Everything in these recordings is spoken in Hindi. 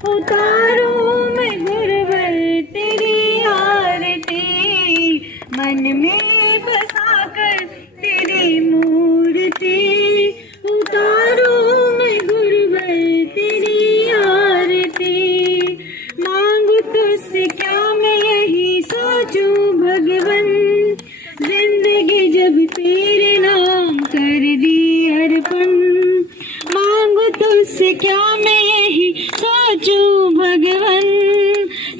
उतारूं मैं गुरुवर तेरी आरती, मन में बसाकर तेरी मूर्ति। उतारूं मैं गुरुवर तेरी आरती, मांगू तुझसे क्या मैं यही सोचूं भगवन, जिंदगी जब तेरे नाम कर दी अर्पण। मांगू तुझसे क्या मैं यही सोचूं भगवन,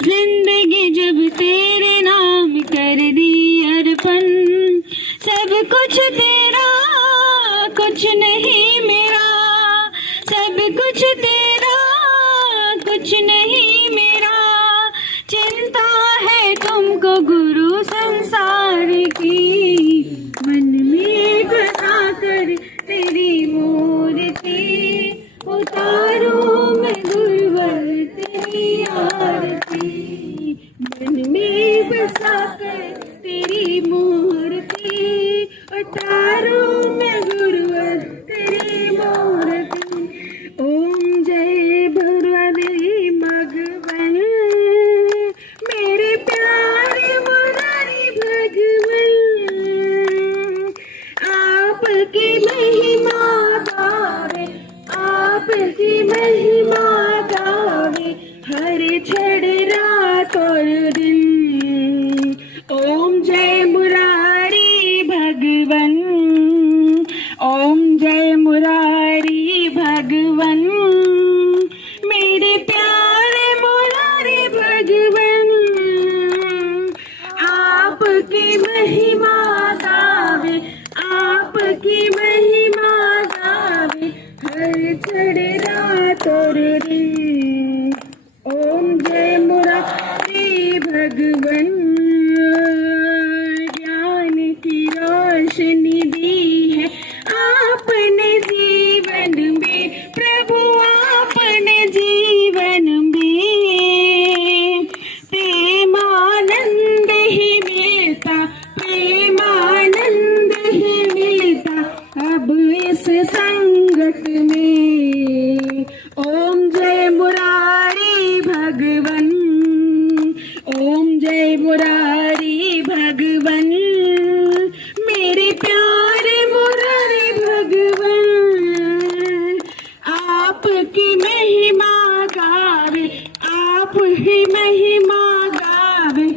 जिंदगी जब तेरे नाम कर दी अर्पण। सब कुछ तेरा कुछ नहीं मेरा, सब कुछ तेरा कुछ नहीं मेरा। चिंता है तुमको गुरु संसार की, मन में बसाकर तेरी मूर्ति। उतारूं मैं गुरुवर तेरी आरती, मन में बसाकर तेरी मूर्ति। उतारूं मैं गुरुवर तेरी मूर्ति। ओम जय भगवती भगवन, मेरे प्यारे मुरारी भगवन। आपकी महिमा गावे, आपकी महिमा गावे, हर क्षण रात और दिन। ओम जय मुरारी भगवन, ओम जय मुरारी भगवन, मेरे प्यारे मुरारी भगवन। आपकी महिमा गावे, आपकी महिमा गावे, हर क्षण रात और दिन। ओम जय मुरारी भगवन। ज्ञान की रोशनी दी है आपने जीवन में, प्रभु आपने जीवन में। प्रेमानंद ही मिलता, प्रेमानंद ही मिलता अब इस संगत में। ओम जय मुरारी भगवन, ओम जय मुरारी भगवन, मेरे प्यारे मुरारी भगवन। आपकी महिमा गावे, आपकी महिमा गावे,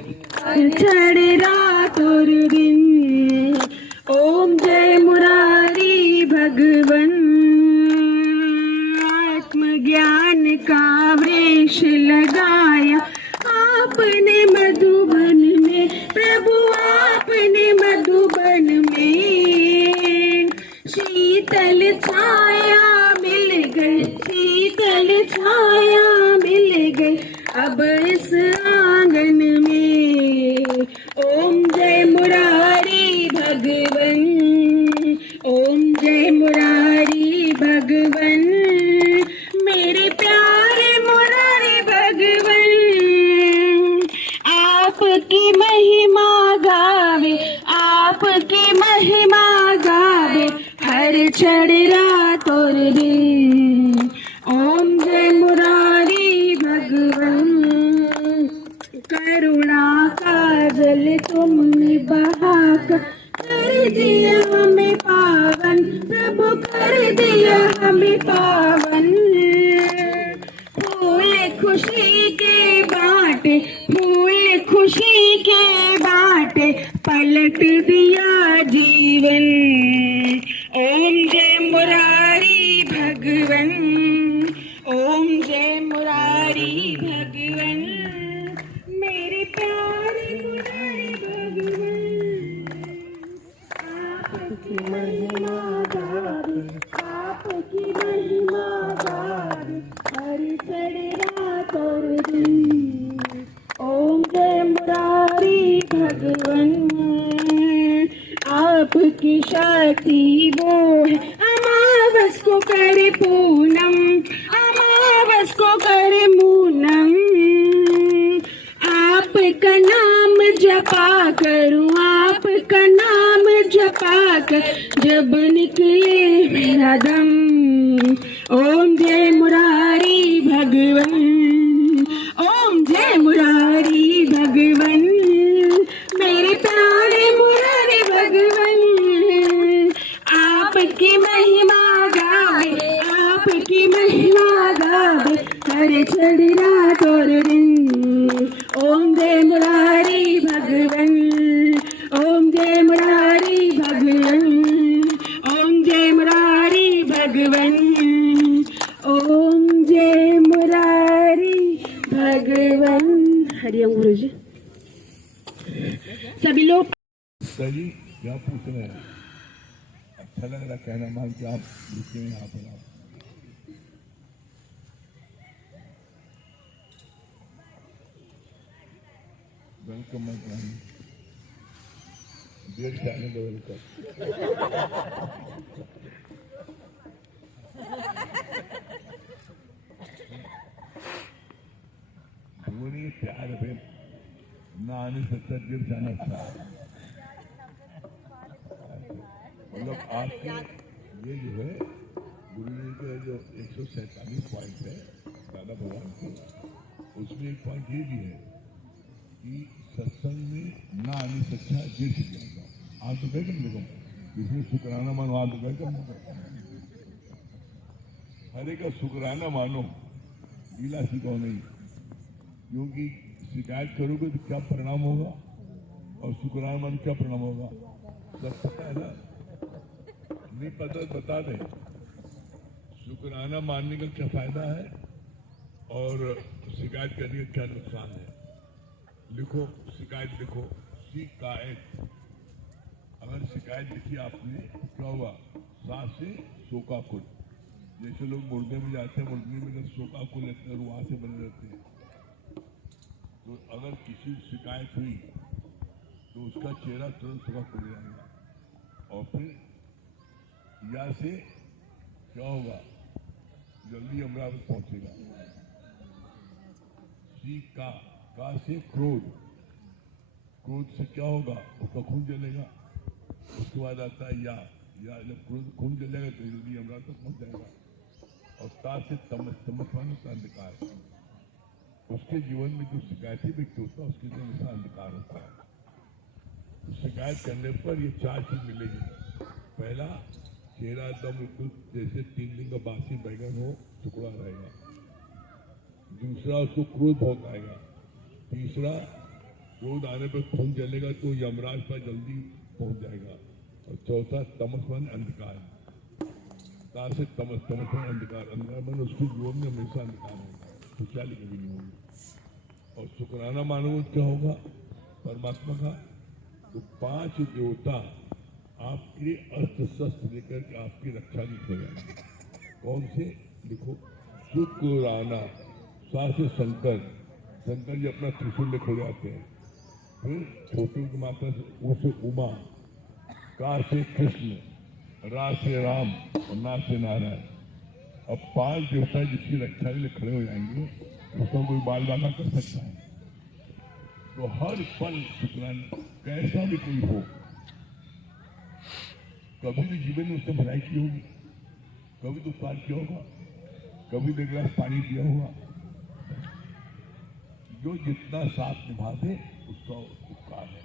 क्षण रात और दिन। ओम जय मुरारी भगवन। आत्मज्ञान का वृक्ष लगाया आपने मधुबन में, प्रभु आपने मधुबन में। शीतल छाया मिल गई, शीतल छाया मिल गई अब इस आंगन में। ओम जय मुरारी भगवन, ओम जय मुरारी भगवन, मेरे प्यारे मुरारी भगवन। आपकी महिमा गावे, आपकी महिमा गावे, हर क्षण रात और दिन। ओम जय मुरारी भगवन। करुणा का जल तुमने बहाकर कर दिया हमें पावन, प्रभु कर दिया हमें पावन। फूल खुशी के बाटे, फूल खुशी के बाटे, पलट दिया जीवन। ओम जय मुरारी भगवन, ओम जय मुरारी भगवन, मेरे प्यारे मुरारी भगवन। आपकी महिमा गावे, आपकी महिमा गावे, हर क्षण रात और दिन। ओम जय मुरारी भगवन। आपकी शक्ति वो है, अमावस को करे पूनम, अमावस को करे मूनम। आपका नाम जपा करूं, आपका नाम जपा कर जब निकले मेरा दम। ओम जय मुरारी भगवन। अरे छड़ी रात और दिन ओम जय मुरारी भगवन, ओम जय मुरारी भगवन, ओम जय मुरारी भगवन, ओम जय मुरारी भगवन। हरिओम गुरु जी। सभी लोग जी क्या पूछ रहे हैं? अच्छा लग रहा कहना मान के आप रुके यहाँ पर। आप वेलकम डेढ़ से आने दो वेलकम। धोनी प्यार है ना आने सकता, गिर जाना अच्छा है। मतलब आपके ये जो है गुरु जी के जो 147 पॉइंट है दादा भगवान के, उसमें एक पॉइंट ये भी है कि सत्संग में ना आने से अच्छा गिर जाएगा। आप तो कह देखो इसमें शुक्राना मानो, आप तो कह हरे का शुक्राना मानो, गीला सिखाओ नहीं। क्योंकि शिकायत करोगे तो क्या परिणाम होगा और शुक्राना मानो क्या परिणाम होगा, सब पता है ना? नहीं पता बता दें। शुक्राना मानने का क्या फायदा है और शिकायत करने का क्या नुकसान है? लिखो शिकायत, लिखो शिकायत। अगर शिकायत लिखी आपने तो क्या हुआ? सांस से शोकाकुल। जैसे लोग मुर्दे में जाते हैं, मुर्दे में जब शोकाकुल रहते हैं वहां से बने रहते हैं, तो अगर किसी शिकायत हुई तो उसका चेहरा तुरंत शोकाकुल हो जाएगा और फिर या से क्या होगा? जल्दी अमरावती पहुंचेगा। सी का से क्रोध, क्रोध से क्या होगा? उसका खून जलेगा। उसके बाद आता है या जब खून जलेगा तो जल्दी अमरावती तक पहुंच जाएगा। और ता से तमस, तमस मानो का अंधकार। उसके जीवन में जो शिकायती व्यक्ति होता है उसके जीवन में अंधकार होता है। तो शिकायत करने पर ये 4 चीज मिलेगी। पहला, चेहरा दम जैसे 3 दिन का बासी बैगन हो, टुकड़ा रहेगा। दूसरा, उसको क्रोध बहुत आएगा। तीसरा, क्रोध आने पर खून जलेगा तो यमराज पर जल्दी पहुंच जाएगा। और चौथा, तमस मन अंधकार। तार से तमस, तमस मन अंधकार, अंधकार मन उसके जीवन में हमेशा अंधकार होगा, खुशहाली कभी नहीं होगी। और शुक्राना मानो क्या होगा परमात्मा का? तो 5 देवता आपके अस्त्र शस्त्र लेकर के आपकी रक्षा नहीं करेंगे। कौन से? लिखो शुक्राना। सा से शंकर, शंकर जी अपना त्रिशूल लेकर आते हैं। फिर छोटी की माता से उमा, का से कृष्ण, रा से राम और ना से नारायण। अब 5 देवता जिसकी रक्षा के लिए खड़े हो जाएंगे उसका कोई बाल बाला कर सकता है? तो हर पल शुक्राना, कैसा भी कोई हो, कभी भी जीवन में उसने भलाई की होगी, कभी तो पार किया होगा, कभी एक गिलास पानी दिया होगा। जो जितना साथ निभा दे उसका उपकार है।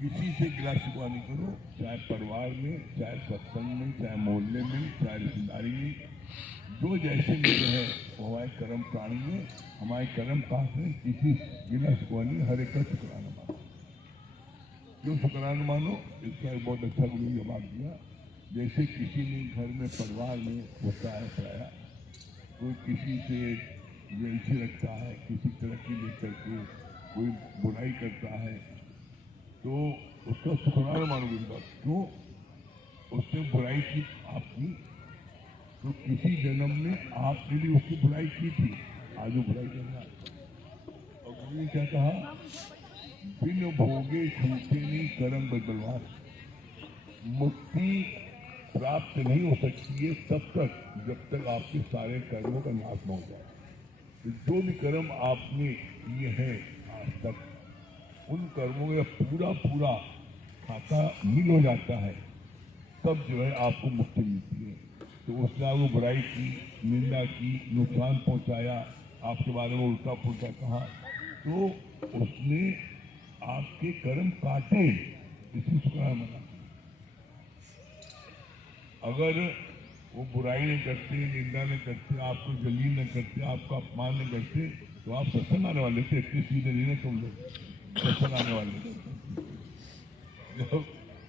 किसी से गिला शिकवा नहीं करो, चाहे परिवार में, चाहे सत्संग में, चाहे मोहल्ले में, चाहे रिश्तेदारी में। जो जैसे मेरे हैं वो हमारे कर्म प्राणी में, हमारे कर्म पास में, किसी गिला शिकवा नहीं, हर एक का शुक्राना मानो। क्यों शुक्राना मानो? इसका एक बहुत अच्छा गुरु जवाब दिया। जैसे किसी ने घर में परिवार में होता है पराया, कोई किसी से जेलसी रखता है, किसी तरक्की लेकर के कोई बुराई करता है, तो उसका शुक्राना मानोगे। क्यों? उसने बुराई की आपकी, तो किसी जन्म में आपने भी उसकी बुराई की थी, आज वो बुराई कर रहा है। और गुरु ने क्या कहा? बिन भोगे छूटे नहीं कर्म बदलवान। मुक्ति प्राप्त नहीं हो सकती है तब तक जब तक आपके सारे कर्मों का नाश न हो जाए। तो जो भी कर्म आपने किए हैं आज तक, उन कर्मों का पूरा खाता मिल हो जाता है, तब जो है आपको मुक्ति मिलती है। तो उसने आपको बुराई की, निंदा की, नुकसान पहुंचाया, आपके बारे में उल्टा पुल्टा कहा, तो उसने आपके कर्म काटे, इसी शुक्राना मना। अगर वो बुराई नहीं करते, निंदा नहीं करते, आपको जलील नहीं करते, आपका अपमान नहीं करते, तो आप सत्संग आने वाले थे। इतने सीधे नहीं ना तुम लोग सत्संग आने वाले थे। जब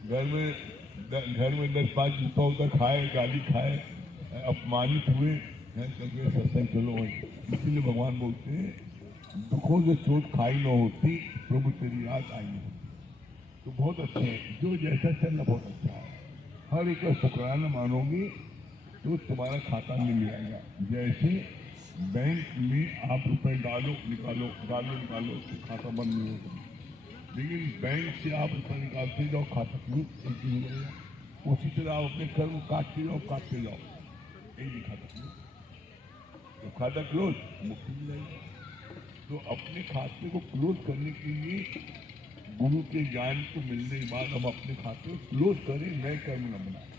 घर में 10-5 जूता उतर खाए, गाली खाए, अपमानित हुए, कभी सत्संग चलो वही। इसीलिए भगवान बोलते हैं दुखों से चोट खाई न होती, प्रभु तेरी याद आई नहीं। तो बहुत अच्छे हैं, जो जैसा चलना बहुत अच्छा है। हर एक का शुक्राना मानोगे तो तुम्हारा खाता मिल जाएगा। जैसे बैंक में आप रुपए डालो निकालो तो खाता बंद नहीं होगा, लेकिन बैंक से आप रुपए निकालते जाओ, खाता क्यों नहीं रहेगा। उसी तरह आप अपने कर्म काटते जाओ, यही खाता तो खाता क्लोज, मुक्ति मिल जाएगी। तो अपने खाते को क्लोज करने के लिए गुरु के ज्ञान को मिलने के बाद हम अपने खाते को क्लोज करें, नए कर्म न बनाए।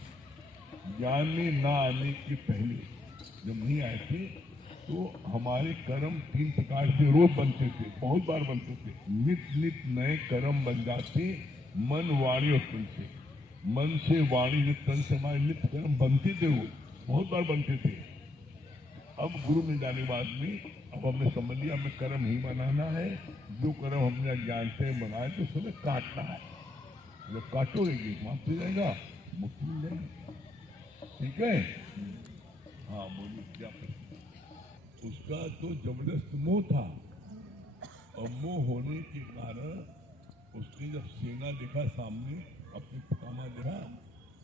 ज्ञान में न आने के पहले जब नहीं आए थे तो हमारे कर्म 3 प्रकार से रोज बनते थे, बहुत बार बनते थे। नित नए कर्म बन जाते, मन वाणी और तन से। मन से, वाणी से, तन से हमारे नित्य कर्म बनते थे, वो बहुत बार बनते थे। अब गुरु मिल जाने के बाद में अब हमने समझ लिया हमें कर्म नहीं बनाना है। जो कर्म हमने अज्ञान से बनाए तो उसमें काटना है। जब काटोगे समाप्त हो जाएगा, मुक्ति मिल जाएगी। ठीक है। हाँ बोलिए क्या प्रश्न? उसका तो जबरदस्त मोह था, और मोह होने के कारण उसने जब सेना देखा सामने, अपनी पितामह देखा,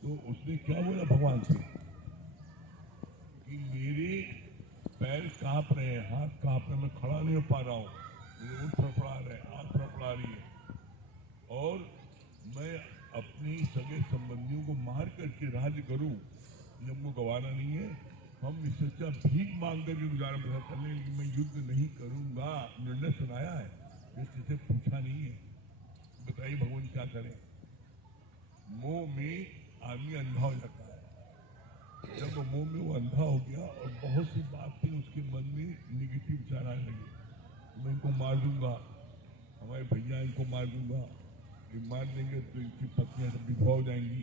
तो उसने क्या बोला भगवान से कि मेरे पैर कांप रहे हैं, हाथ कांप रहे, मैं खड़ा नहीं हो पा रहा हूँ, मेरे ऊँट फड़फड़ा रहे, आँख फड़फड़ा रही है, और मैं अपनी सगे संबंधियों को मार करके राज्य करूं, हमको गवाना नहीं है। हम इससे अच्छा भीख मांग करके गुजारा बसर कर लें, लेकिन मैं युद्ध नहीं करूंगा। निर्णय सुनाया है, किसी से पूछा नहीं है। बताइए भगवान क्या करें? मोह में आदमी अंधा हो जाता है। जब मोह में वो अंधा हो गया और बहुत सी बातें उसके मन में निगेटिव विचार आने लगे, मैं इनको मार दूंगा, हमारे भैया इनको मार दूंगा, ये मार देंगे तो इनकी पत्नियां सब विधवा हो जाएंगी,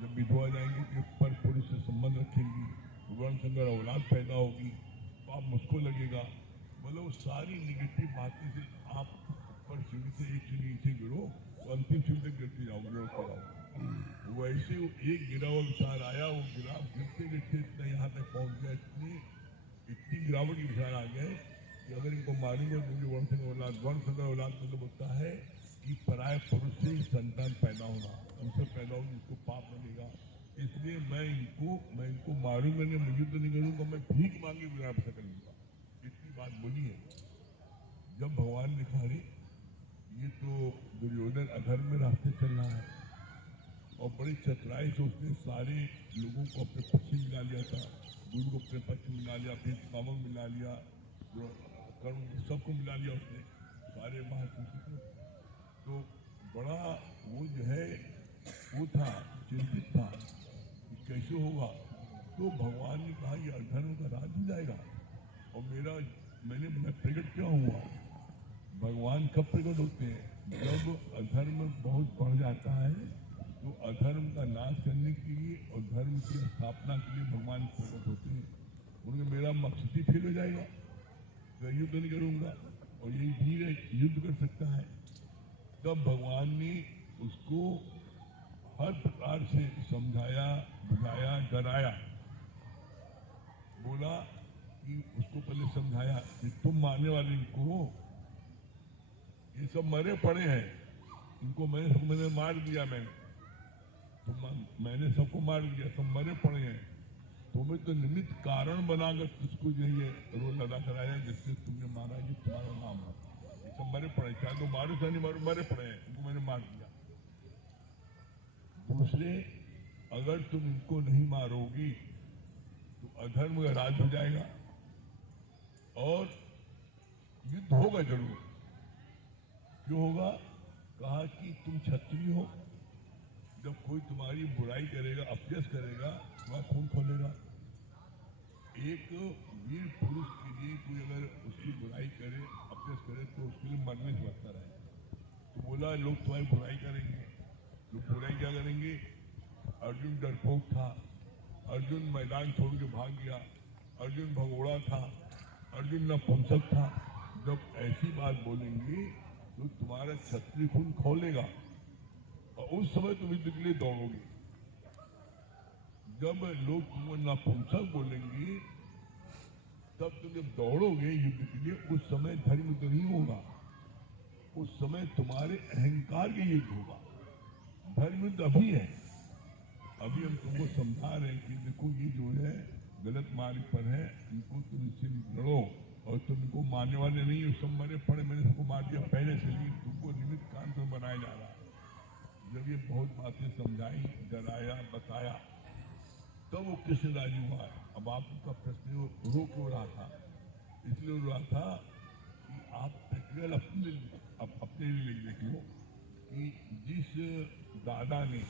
जब विधवा हो जाएंगी तो पर पुरुष से संबंध रखेंगी, वर्ण संकर औलाद पैदा होगी, तो आप मुझको लगेगा। मतलब वो सारी निगेटिव बातें से आप ऊपर सीढ़ी से एक सीढ़ी नीचे गिरो तो अंतिम सीढ़ी तक गिरते जाओगे, गिरते जाओगे। वैसे वो एक गिरा हुआ विचार आया, वो गिरा गिरते गिरते इतना यहाँ तक पहुंच गया, इतनी गिरावट के विचार आ गए कि अगर इनको मारूंगा तो मुझे वर्ण संकर औलाद मतलब होता है कि पराये पुरुष से संतान पैदा होना, उनसे पैदा होगी उसको पाप लगेगा। इसलिए मैं इनको मारूंगा नहीं, मैं युद्ध नहीं करूंगा, मैं भीख मांगे बिना पैसा कर लूंगा। इतनी बात बोली है। जब भगवान ने कहा रे ये तो दुर्योधन अधर्म में रास्ते चल रहा है, और बड़ी चतुराई से उसने सारे लोगों को अपने पक्ष में मिला लिया था, गुरु को अपने पक्ष में मिला लिया, फिर कामक मिला लिया, कर्ण सबको मिला लिया उसने, सारे महापुरुषों को। तो बड़ा वो जो है वो था, चिंतित था कि कैसे होगा। तो भगवान ने कहा ये अधर्म का राज हो जाएगा, और मैं प्रकट क्यों हुआ? भगवान कब प्रकट होते हैं? जब अधर्म बहुत बढ़ जाता है तो अधर्म का नाश करने के लिए और धर्म की स्थापना के लिए भगवान प्रकट होते हैं। उनका मेरा मकसद ही फेल हो जाएगा, मैं युद्ध नहीं करूंगा, और यही धीरे युद्ध कर सकता है। तब भगवान ने उसको हर प्रकार से समझाया, बुझाया, डराया। बोला कि उसको पहले समझाया कि तुम मारने वाले इनको हो, ये सब मरे पड़े हैं, इनको मैंने मार दिया, मैंने सबको मार दिया, सब मरे पड़े हैं। तुम्हें तो निमित्त कारण बनाकर तुझको जो ये रोल अदा कराया जिससे तुमने मारा, ये तुम्हारा नाम है। ये सब मरे पड़े, चाहे तो मारो चाहे नहीं मारो, मरे पड़े हैं, इनको मैंने मार दिया। दूसरे, अगर तुम इनको नहीं मारोगी तो अधर्म का राज हो जाएगा और युद्ध होगा जरूर। क्यों होगा? कहा कि तुम क्षत्रिय हो, जब कोई तुम्हारी बुराई करेगा, अपयश करेगा, वह खून खोलेगा। एक वीर पुरुष के लिए कोई अगर उसकी बुराई करे, अपयश करे, तो उसके लिए मरने से लगता रहेगा। तो बोला लोग तुम्हारी बुराई करेंगे, लोग बुराई क्या करेंगे? अर्जुन डरपोक था, अर्जुन मैदान छोड़ के भाग गया, अर्जुन भगोड़ा था, अर्जुन नपुंसक था। जब ऐसी बात बोलेंगे तो तुम्हारा क्षत्रिय खून खौलेगा और उस समय तुम युद्ध के लिए दौड़ोगे। जब लोग तुम नपुंसक बोलेंगे तब तुम जब दौड़ोगे युद्ध के लिए, उस समय धर्म युद्ध नहीं होगा, उस समय तुम्हारे अहंकार के युद्ध होगा। धर्म युद्ध अभी है। अभी हम तुमको समझा रहे हैं कि देखो ये जो है गलत मार्ग पर है, इनको तुम इससे लड़ो और तुमको मारने वाले नहीं हो, सब मरे पड़े, मैंने सबको मार दिया पहले से, लेकिन तुमको निमित्त कान पर बनाया जा रहा है। जब ये बहुत बातें समझाई, डराया, बताया, तब वो कृष्ण राजी हुआ है। अब आपका प्रश्न रो क्यों रहा था? इसलिए रो रहा था कि आप प्रैक्टिकल अपने लिए देख लो कि जिस दादा ने,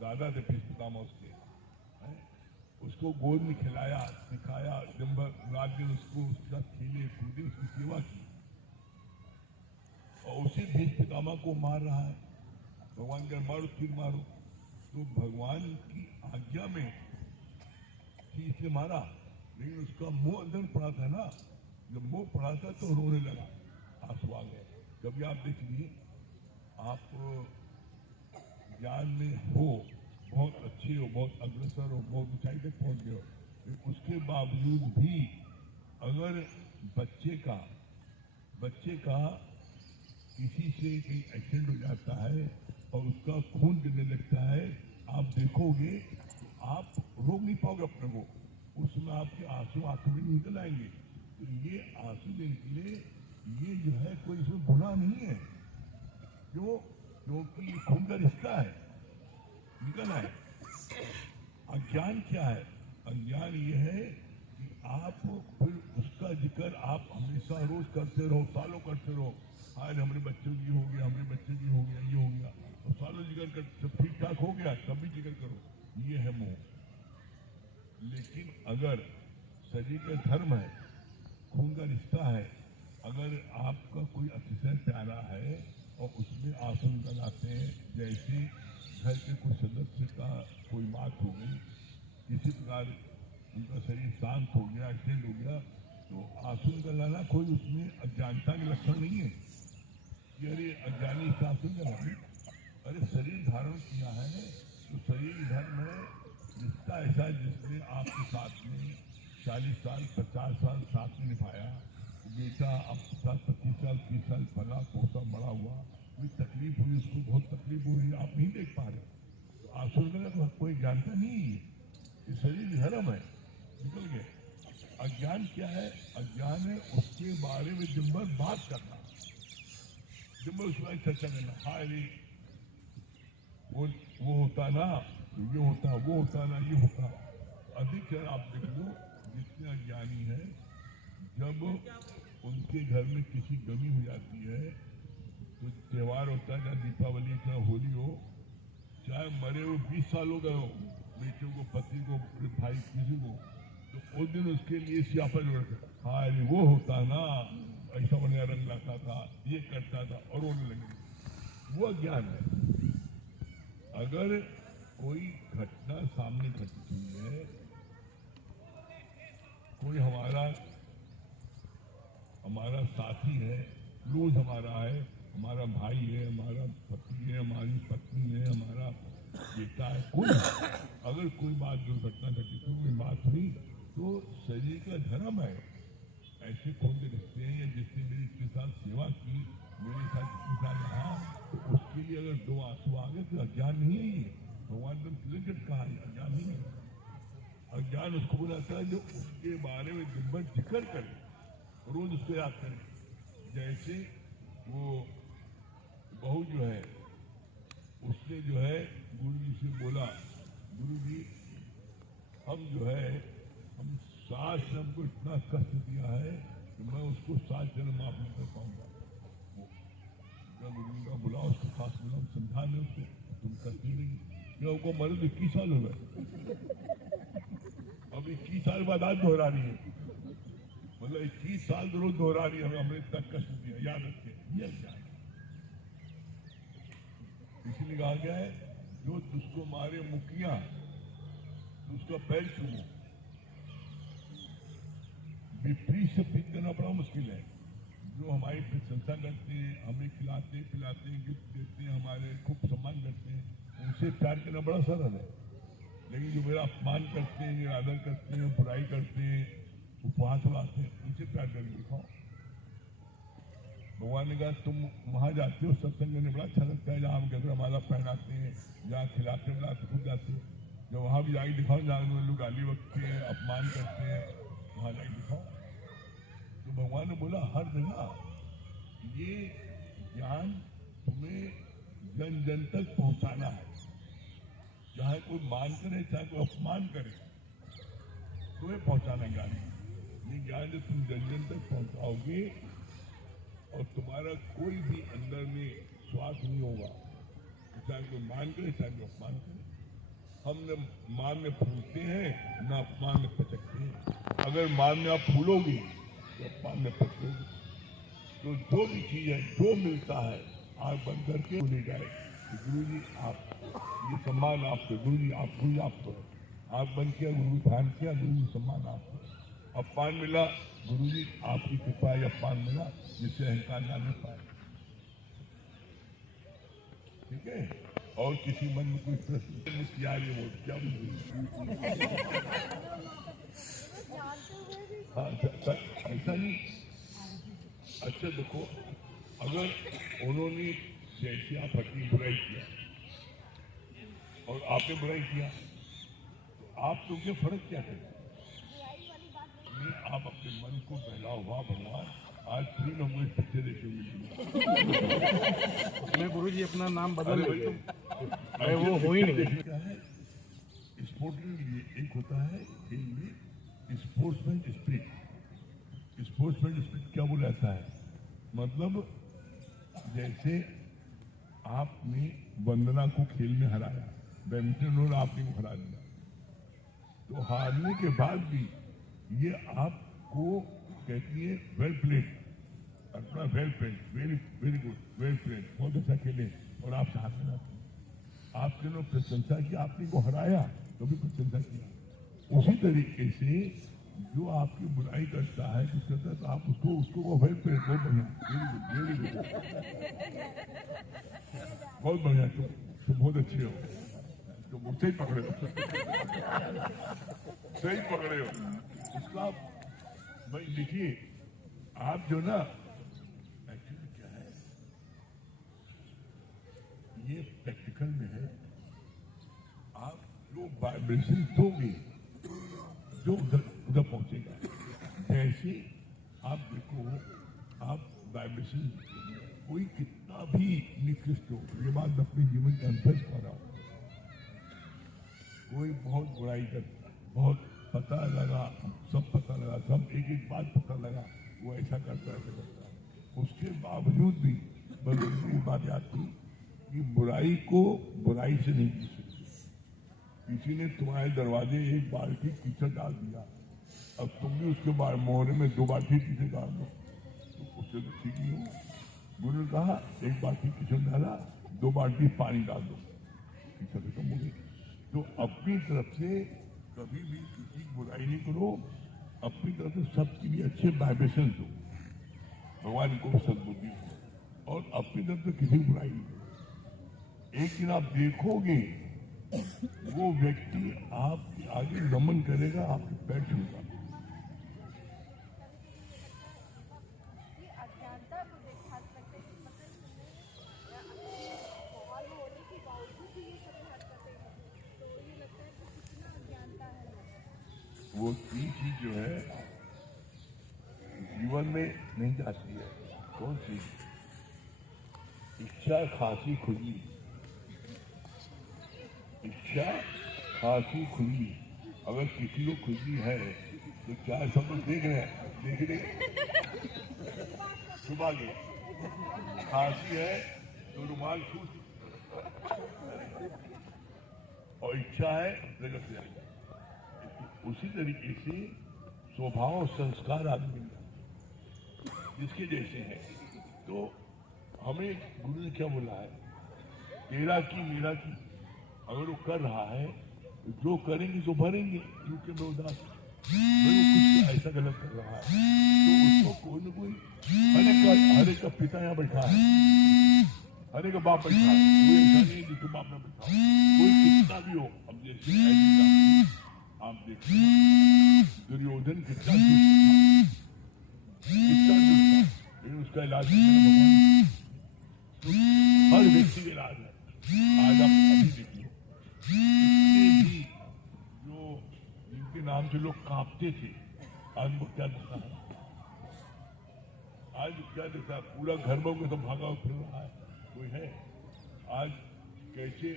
दादा थे भीष्म पितामह उसके, उसको गोद में खिलाया, सिखाया, दिन भर रात दिन उसको उसके साथ खेले कूदे, उसकी सेवा की, और उसी भीष्म पितामह को मार रहा है। भगवान का मारो फिर मारो, तो भगवान की आज्ञा में कि इसने मारा, लेकिन उसका मुंह अंदर पड़ा था ना। जब मुंह पड़ा था तो रोने लगा, आंसू आ गए। कभी आप देख लीजिए, आप ज्ञान में हो, बहुत अच्छे हो, बहुत अग्रसर हो, बहुत ऊंचाई तक पहुंच गए हो, लेकिन उसके बावजूद भी अगर बच्चे का किसी से कहीं एक्सीडेंट हो जाता है और उसका खून गिरने लगता है, आप देखोगे तो आप रोक नहीं पाओगे अपने को, उसमें आपके आंसू आंखों में निकल आएंगे। तो ये आंसू देने के लिए ये जो है कोई इसमें गुनाह नहीं है। क्यों? क्योंकि खून का रिश्ता है, निकल आए। अज्ञान क्या है? अज्ञान ये है कि आप फिर उसका जिक्र आप हमेशा रोज करते रहो, सालों करते रहो, आज हमारे बच्चों की हो गया, हमारे बच्चे की हो गया, ये हो गया, और सालों जिक्र कर, सब ठीक ठाक हो गया तब भी जिक्र करो, ये है मोह। लेकिन अगर शरीर का धर्म है, खून का रिश्ता है, अगर आपका कोई अतिशय प्यारा है और उसमें आंसू निकल आते हैं, जैसे घर के कोई सदस्य का कोई बात हो गई, किसी प्रकार उनका शरीर शांत हो गया, एक्सीडेंट हो गया, तो आंसू निकल आना कोई उसमें अज्ञानता के लक्षण नहीं है कि अरे अज्ञानी से आंसू निकल आए। अरे शरीर धारण किया है तो शरीर धर्म है, रिश्ता ऐसा है जिसने आपके साथ में 40 साल 50 साल साथ में निभाया, बेटा आपके साथ 25 साल 30 साल पला पोसा बड़ा हुआ, कोई तकलीफ हुई, उसको बहुत तकलीफ हो रही, आप नहीं देख पा रहे, तो आंसू निकलना तो कोई जानता नहीं है, ये शरीर धर्म है, निकल गए। अज्ञान क्या है? अज्ञान है उसके बारे में दिन भर बात करना, दिन भर उसके बारे में चर्चा करना, हाय रे वो होता ना, ये होता, वो होता ना, ये होता। अधिकतर आप देख लो जितने अज्ञानी है, जब उनके घर में किसी गमी हो जाती है, तो त्योहार होता है, चाहे दीपावली चाहे होली हो, चाहे मरे वो 20 सालों का हो, बेटियों को, पति को, भाई किसी को, तो उस दिन उसके लिए सियापा जोड़ कर, हाँ अरे वो होता ना, ऐसा बने रंग लाता था, ये करता था, और रोने लगे। वो अज्ञान है। अगर कोई घटना सामने घटती है, कोई हमारा साथी है, क्लोज हमारा है, हमारा भाई है, हमारा पति है, हमारी पत्नी है, हमारा बेटा है, कोई अगर कोई बात दुर्घटना घटी, तो कोई बात हुई, तो शरीर का धर्म है, ऐसे खोल के रखते हैं, या जिसने मेरी इसके साथ सेवा की, मेरे साथ इसके साथ रहा, तो उसके लिए अगर 2 आंसू आ गए तो अज्ञान नहीं है ये। भगवान ने क्लियर कहा है, अज्ञान नहीं है। अज्ञान उसको बुलाता है जो उसके बारे में दिन भर जिक्र करे, रोज उसको याद करे। जैसे वो बहू जो है, उसने जो है गुरु जी से बोला, गुरु जी हम जो है, हम सास ने हमको इतना कष्ट दिया है कि मैं उसको 7 जन्म माफ नहीं कर पाऊंगा। गुरु का बुलाओ, उसको सास बुलाओ, समझाने उसको, तुम करती नहीं, क्या उनको मरे 21 साल हो गए, अब 21 साल बाद आज दोहरा रही है, मतलब 21 साल रोज दोहरा रही है, हमने इतना कष्ट दिया, याद रखे, ये क्या है। इसलिए कहा गया है, जो तुझको मारे मुखिया, तो उसका पैर छूमो। विपरीत से प्रीत करना बड़ा मुश्किल है। जो हमारी प्रशंसा करते हैं, हमें खिलाते पिलाते हैं, गिफ्ट देते हैं, हमारे खूब सम्मान करते हैं, उनसे प्यार करना बड़ा सरल है। लेकिन जो मेरा अपमान करते हैं, मेरा आदर करते हैं, बुराई करते हैं, उपहास उड़ाते हैं, उनसे प्यार करके दिखाओ। भगवान ने कहा तुम वहां जाते हो सत्संग में बड़ा अच्छा लगता है, जहाँ हम गजरा माला पहनाते हैं, जहाँ खिलाते मिलाते खुद जाते हो, जब वहां भी जाके दिखाओ जहाँ लोग गाली बकते हैं, अपमान करते हैं, वहां जाके दिखाओ। तो भगवान ने बोला हर जगह ये ज्ञान तुम्हें जन जन तक पहुंचाना है। चाहे कोई मान करे चाहे कोई अपमान करे, तुम्हें पहुंचाना ज्ञान। ये ज्ञान जब तुम जन जन तक पहुंचाओगे और तुम्हारा कोई भी अंदर में स्वार्थ नहीं होगा, चाहे कोई मान करे चाहे कोई अपमान करे। हम न मान में फूलते हैं न अपमान में पचकते हैं। अगर मान में आप फूलोगे तो अपमान में पचकोगे। तो जो भी चीज है, जो मिलता है, आग बंद करके ले जाए गुरु जी आप ये सम्मान आपको, गुरु जी आपको आग बंद किया, गुरु ध्यान किया, गुरु जी सम्मान आपको। अपमान मिला, गुरु जी आपकी कृपा है, अपमान मिला जिससे अहंकार जाने पाए। ठीक है। और किसी मन में कोई प्रश्न किया वो क्या ऐसा नहीं। अच्छा देखो, अगर उन्होंने जैसे आप अपनी बुराई किया और आपने बुराई किया तो आप तो क्या फर्क क्या है? आप अपने मन को बहलाओ, वाह भगवान आज फिर हम मुझे पीछे देखे मैं गुरु जी अपना नाम बदल तो मैं वो हो ही नहीं। क्या है स्पोर्ट्स के लिए एक होता है खेल में स्पोर्ट्समैन स्पिरिट। स्पोर्ट्समैन स्पिरिट क्या बोला जाता है? मतलब जैसे आपने वंदना को खेल में हराया, बैडमिंटन और आपने को हरा दिया, तो हारने के बाद भी ये आपको कहती है वेल प्लेड, अपना well played, very very good, well played, बहुत अच्छा खेले और आप साथ में आते हैं। आपके लोग प्रशंसा की, आपने को हराया तो भी प्रशंसा किया। उसी तरीके से जो आपकी बुराई करता है कुछ करता है तो आप उसको वेल प्लेड, बहुत बढ़िया, वेरी गुड, वेरी गुड, बहुत बढ़िया, तुम बहुत अच्छे हो, तुम सही पकड़े हो, सही पकड़े हो। उसका भाई देखिए, आप जो ना एक्चुअली क्या है, ये प्रैक्टिकल में है। आप जो वाइब्रेशन दोगे जो उधर पहुंचेगा। जैसे आप देखो, आप वाइब्रेशन कोई कितना भी निकृष्ट हो, ये बात अपने जीवन के अनुभव कर रहा हूं, कोई बहुत बुराई करता है, बहुत पता लगा, सब पता लगा, सब एक एक बात पता लगा, वो ऐसा करता है, उसके बावजूद भी बस ये बात याद थी कि बुराई को बुराई से नहीं पी सकते। किसी ने तुम्हारे दरवाजे एक बाल्टी कीचड़ डाल दिया, अब तुम भी उसके बाद मोहरे में 2 बाल्टी कीचड़ डाल दो तो उससे तो ठीक नहीं होगा। गुरु ने कहा एक बाल्टी कीचड़ डाला, 2 बाल्टी पानी डाल दो, कीचड़ खत्म हो गई। तो अपनी तरफ से कभी भी किसी की बुराई नहीं करो, अपनी तरफ से सबके लिए अच्छे वाइब्रेशन दो, भगवान को सद्बुद्धि हो, और अपनी तरफ से किसी की बुराई नहीं करो। एक दिन आप देखोगे वो व्यक्ति आपके आगे नमन करेगा, आपके पैर छूएगा। वो चीज जो है जीवन में नहीं जाती है। कौन सी? इच्छा, खांसी, खुजली। इच्छा, खांसी, खुजली। अगर किसी को खुजली है तो क्या सब लोग देख रहे हैं? देख रहे सुबह के खांसी है तो रुमाल छूट, और इच्छा है जगत से आएगी। उसी तरीके से स्वभाव और संस्कार आदमी जिसके जैसे हैं, तो हमें गुरु ने क्या बोला है? तेरा की मेरा की, अगर वो कर रहा है जो करेंगे सो भरेंगे, क्योंकि मैं उदास मैं कुछ ऐसा गलत कर रहा है तो उसको कोई न कोई, हर एक का पिता यहाँ बैठा है, हर एक का बाप बैठा है, कोई ऐसा नहीं है जिसके बाप में बैठा हो, कोई कितना भी हो। अब जैसे आप देखिए दुर्योधन कितना दुष्ट था, लेकिन उसका इलाज भगवान, हर व्यक्ति का इलाज है। आज आप अभी देखिए भी जो जिनके नाम से लोग कांपते थे, आज वो क्या दिखता है, आज क्या दिखता है, पूरा घर में उनका सब भागा फिर रहा है, कोई है आज कैसे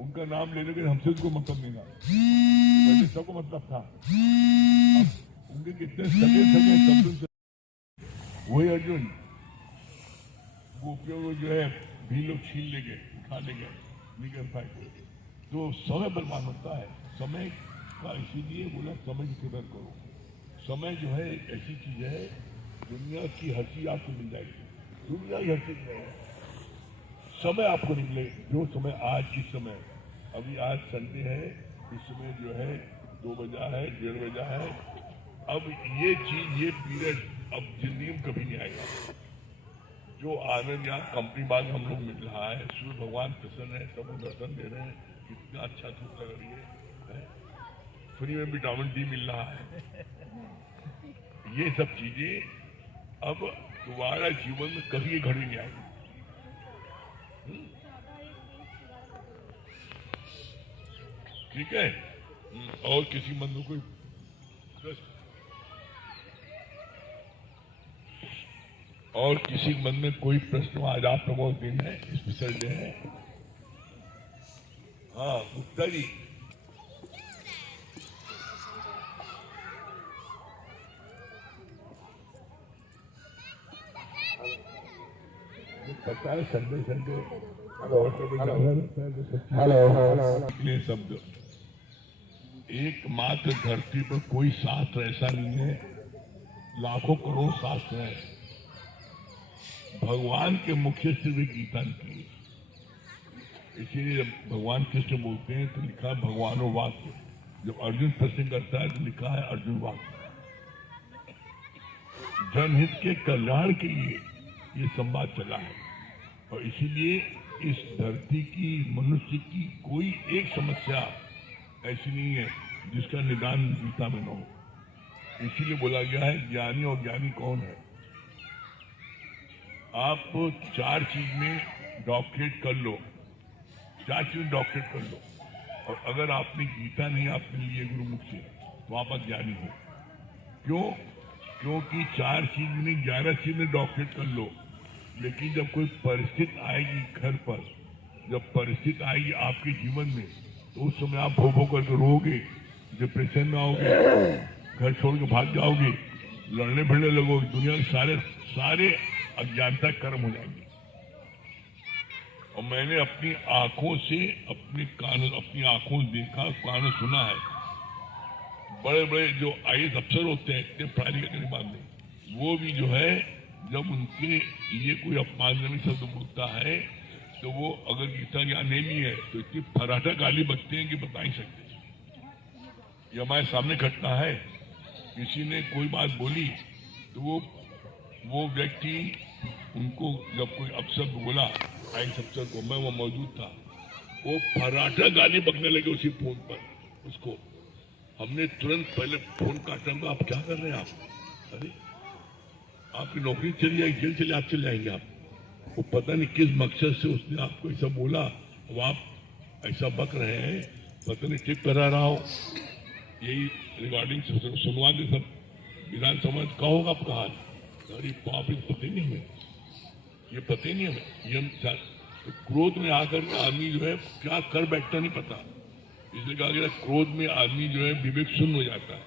उनका नाम लेने के हमसे उनको मतलब नहीं था, पहले सबको मतलब था, अब उनके कितने सगे शब्दों से वही अर्जुन गोपियों को जो है भी लोग छीन लेंगे, उठा लेंगे, नहीं कर पाए, तो समय बर्बाद होता है। समय का इसीलिए बोला समय की कदर करो। समय जो है एक ऐसी चीज है, दुनिया की हर चीज आपको मिल जाएगी, दुनिया की हर चीज नहीं, समय आपको नहीं मिलेगा। जो समय आज इस समय, अभी आज संडे है, इस समय जो है 2 बजा है, 1:30 बजा है, अब ये चीज, ये पीरियड अब जिंदगी में कभी नहीं आएगा। जो आनंद यहाँ कंपनी बाद हम लोग मिल रहा है, सूर्य भगवान प्रसन्न है, सब दर्शन दे रहे हैं, कितना अच्छा धूप लग रही है, फ्री में विटामिन डी मिल रहा है, ये सब चीजें अब तुम्हारा जीवन में कभी घड़ी नहीं आएगी। ठीक है, और किसी मन में कोई प्रश्न, और किसी मन में कोई प्रश्न, आज आप लोगों का दिन है, स्पेशल डे है। हाँ गुप्ता जी, पता है संडे हेलो शब्द, एकमात्र धरती पर कोई शास्त्र ऐसा नहीं है, लाखों करोड़ शास्त्र है, भगवान के मुख्य सिर्फ गीता निकली। इसीलिए जब भगवान कृष्ण बोलते हैं तो लिखा भगवानो वाक्य, जब अर्जुन प्रश्न करता है तो लिखा है अर्जुन वाक्य। जनहित के कल्याण के लिए ये संवाद चला है, और इसीलिए इस धरती की, मनुष्य की कोई एक समस्या ऐसी नहीं है जिसका निदान गीता में न हो। इसीलिए बोला गया है ज्ञानी, और ज्ञानी कौन है? आप 4 चीज में डॉक्टरेट कर लो, 4 चीज में डॉक्टरेट कर लो, और अगर आपने गीता नहीं आपने लिए गुरुमुख से तो आप अज्ञानी हो। क्यों? क्योंकि 4 चीज में 11 चीज में डॉक्टरेट कर लो, लेकिन जब कोई परिस्थिति आएगी घर पर, जब परिस्थिति आएगी आपके जीवन में, तो उस समय आप भो करके रोओगे, डिप्रेशन में आओगे, घर छोड़ के भाग जाओगे, लड़ने भिड़ने लगोगे, दुनिया के सारे अज्ञानता कर्म हो जाएंगे। और मैंने अपनी आंखों से, अपनी आंखों से देखा, कानों सुना है, बड़े बड़े जो IAS अफसर होते हैं, इतने पढ़ाई लिखाई के बाद में, वो भी जो है जब उनके लिए कोई अपमानजनक शब्द बोलता है तो वो अगर गीता ज्ञान नहीं है तो इतनी फराठा गाली बकते हैं कि बता नहीं सकते। ये हमारे सामने घटना है, किसी ने कोई बात बोली तो वो व्यक्ति, उनको जब कोई अफसर बोला, IAS अफसर को, मैं वो मौजूद था, वो फराठा गाली बकने लगे उसी फोन पर उसको। हमने तुरंत पहले फोन काटा, आप क्या कर रहे हैं आप? अरे आपकी नौकरी चली जाएगी, जेल चले, आप चले जाएंगे आप। वो पता नहीं किस मकसद से उसने आपको ऐसा बोला, अब आप ऐसा बक रहे हैं, पता नहीं टिप करा रहा हो। यही रिगार्डिंग सुनवा के सब विधानसभा का होगा आपका हाल। अरे बाप रे, पता ही नहीं हमें, ये पता ही नहीं हमें, ये हम तो क्रोध में आकर के आदमी जो है क्या कर बैठता नहीं पता। इसलिए कहा गया क्रोध में आदमी जो है विवेक शून्य हो जाता है,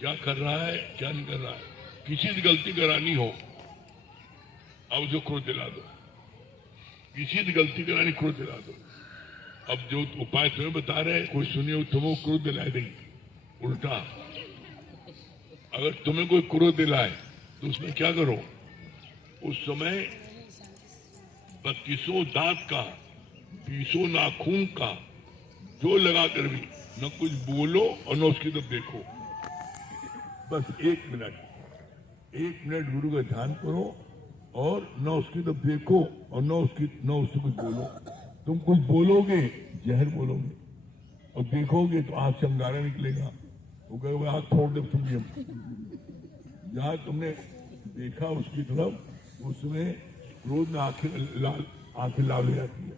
क्या कर रहा है क्या नहीं कर रहा है। किसी से गलती करानी हो अब जो क्रोध दिला दो, किसी से गलती करानी क्रोध दिला दो। अब जो उपाय तुम्हें बता रहे हैं, कोई सुनिए तुम्हें क्रोध दिलाए देंगे। उल्टा अगर तुम्हें कोई क्रोध दिलाए तो उसमें क्या करो, उस समय 32 दांत का, 20 नाखून का जो लगाकर भी न कुछ बोलो और न उसकी तरफ देखो। बस 1 मिनट गुरु का ध्यान करो और न उसकी तरफ देखो और न उससे कुछ बोलो। तुम कुछ बोलोगे जहर बोलोगे और देखोगे तो आंख से अंगारा निकलेगा, वो कहेगा आंख छोड़ दे तुम। जहां तुमने देखा उसकी तरफ उसमें क्रोध में आंखें लाल हो जाती है।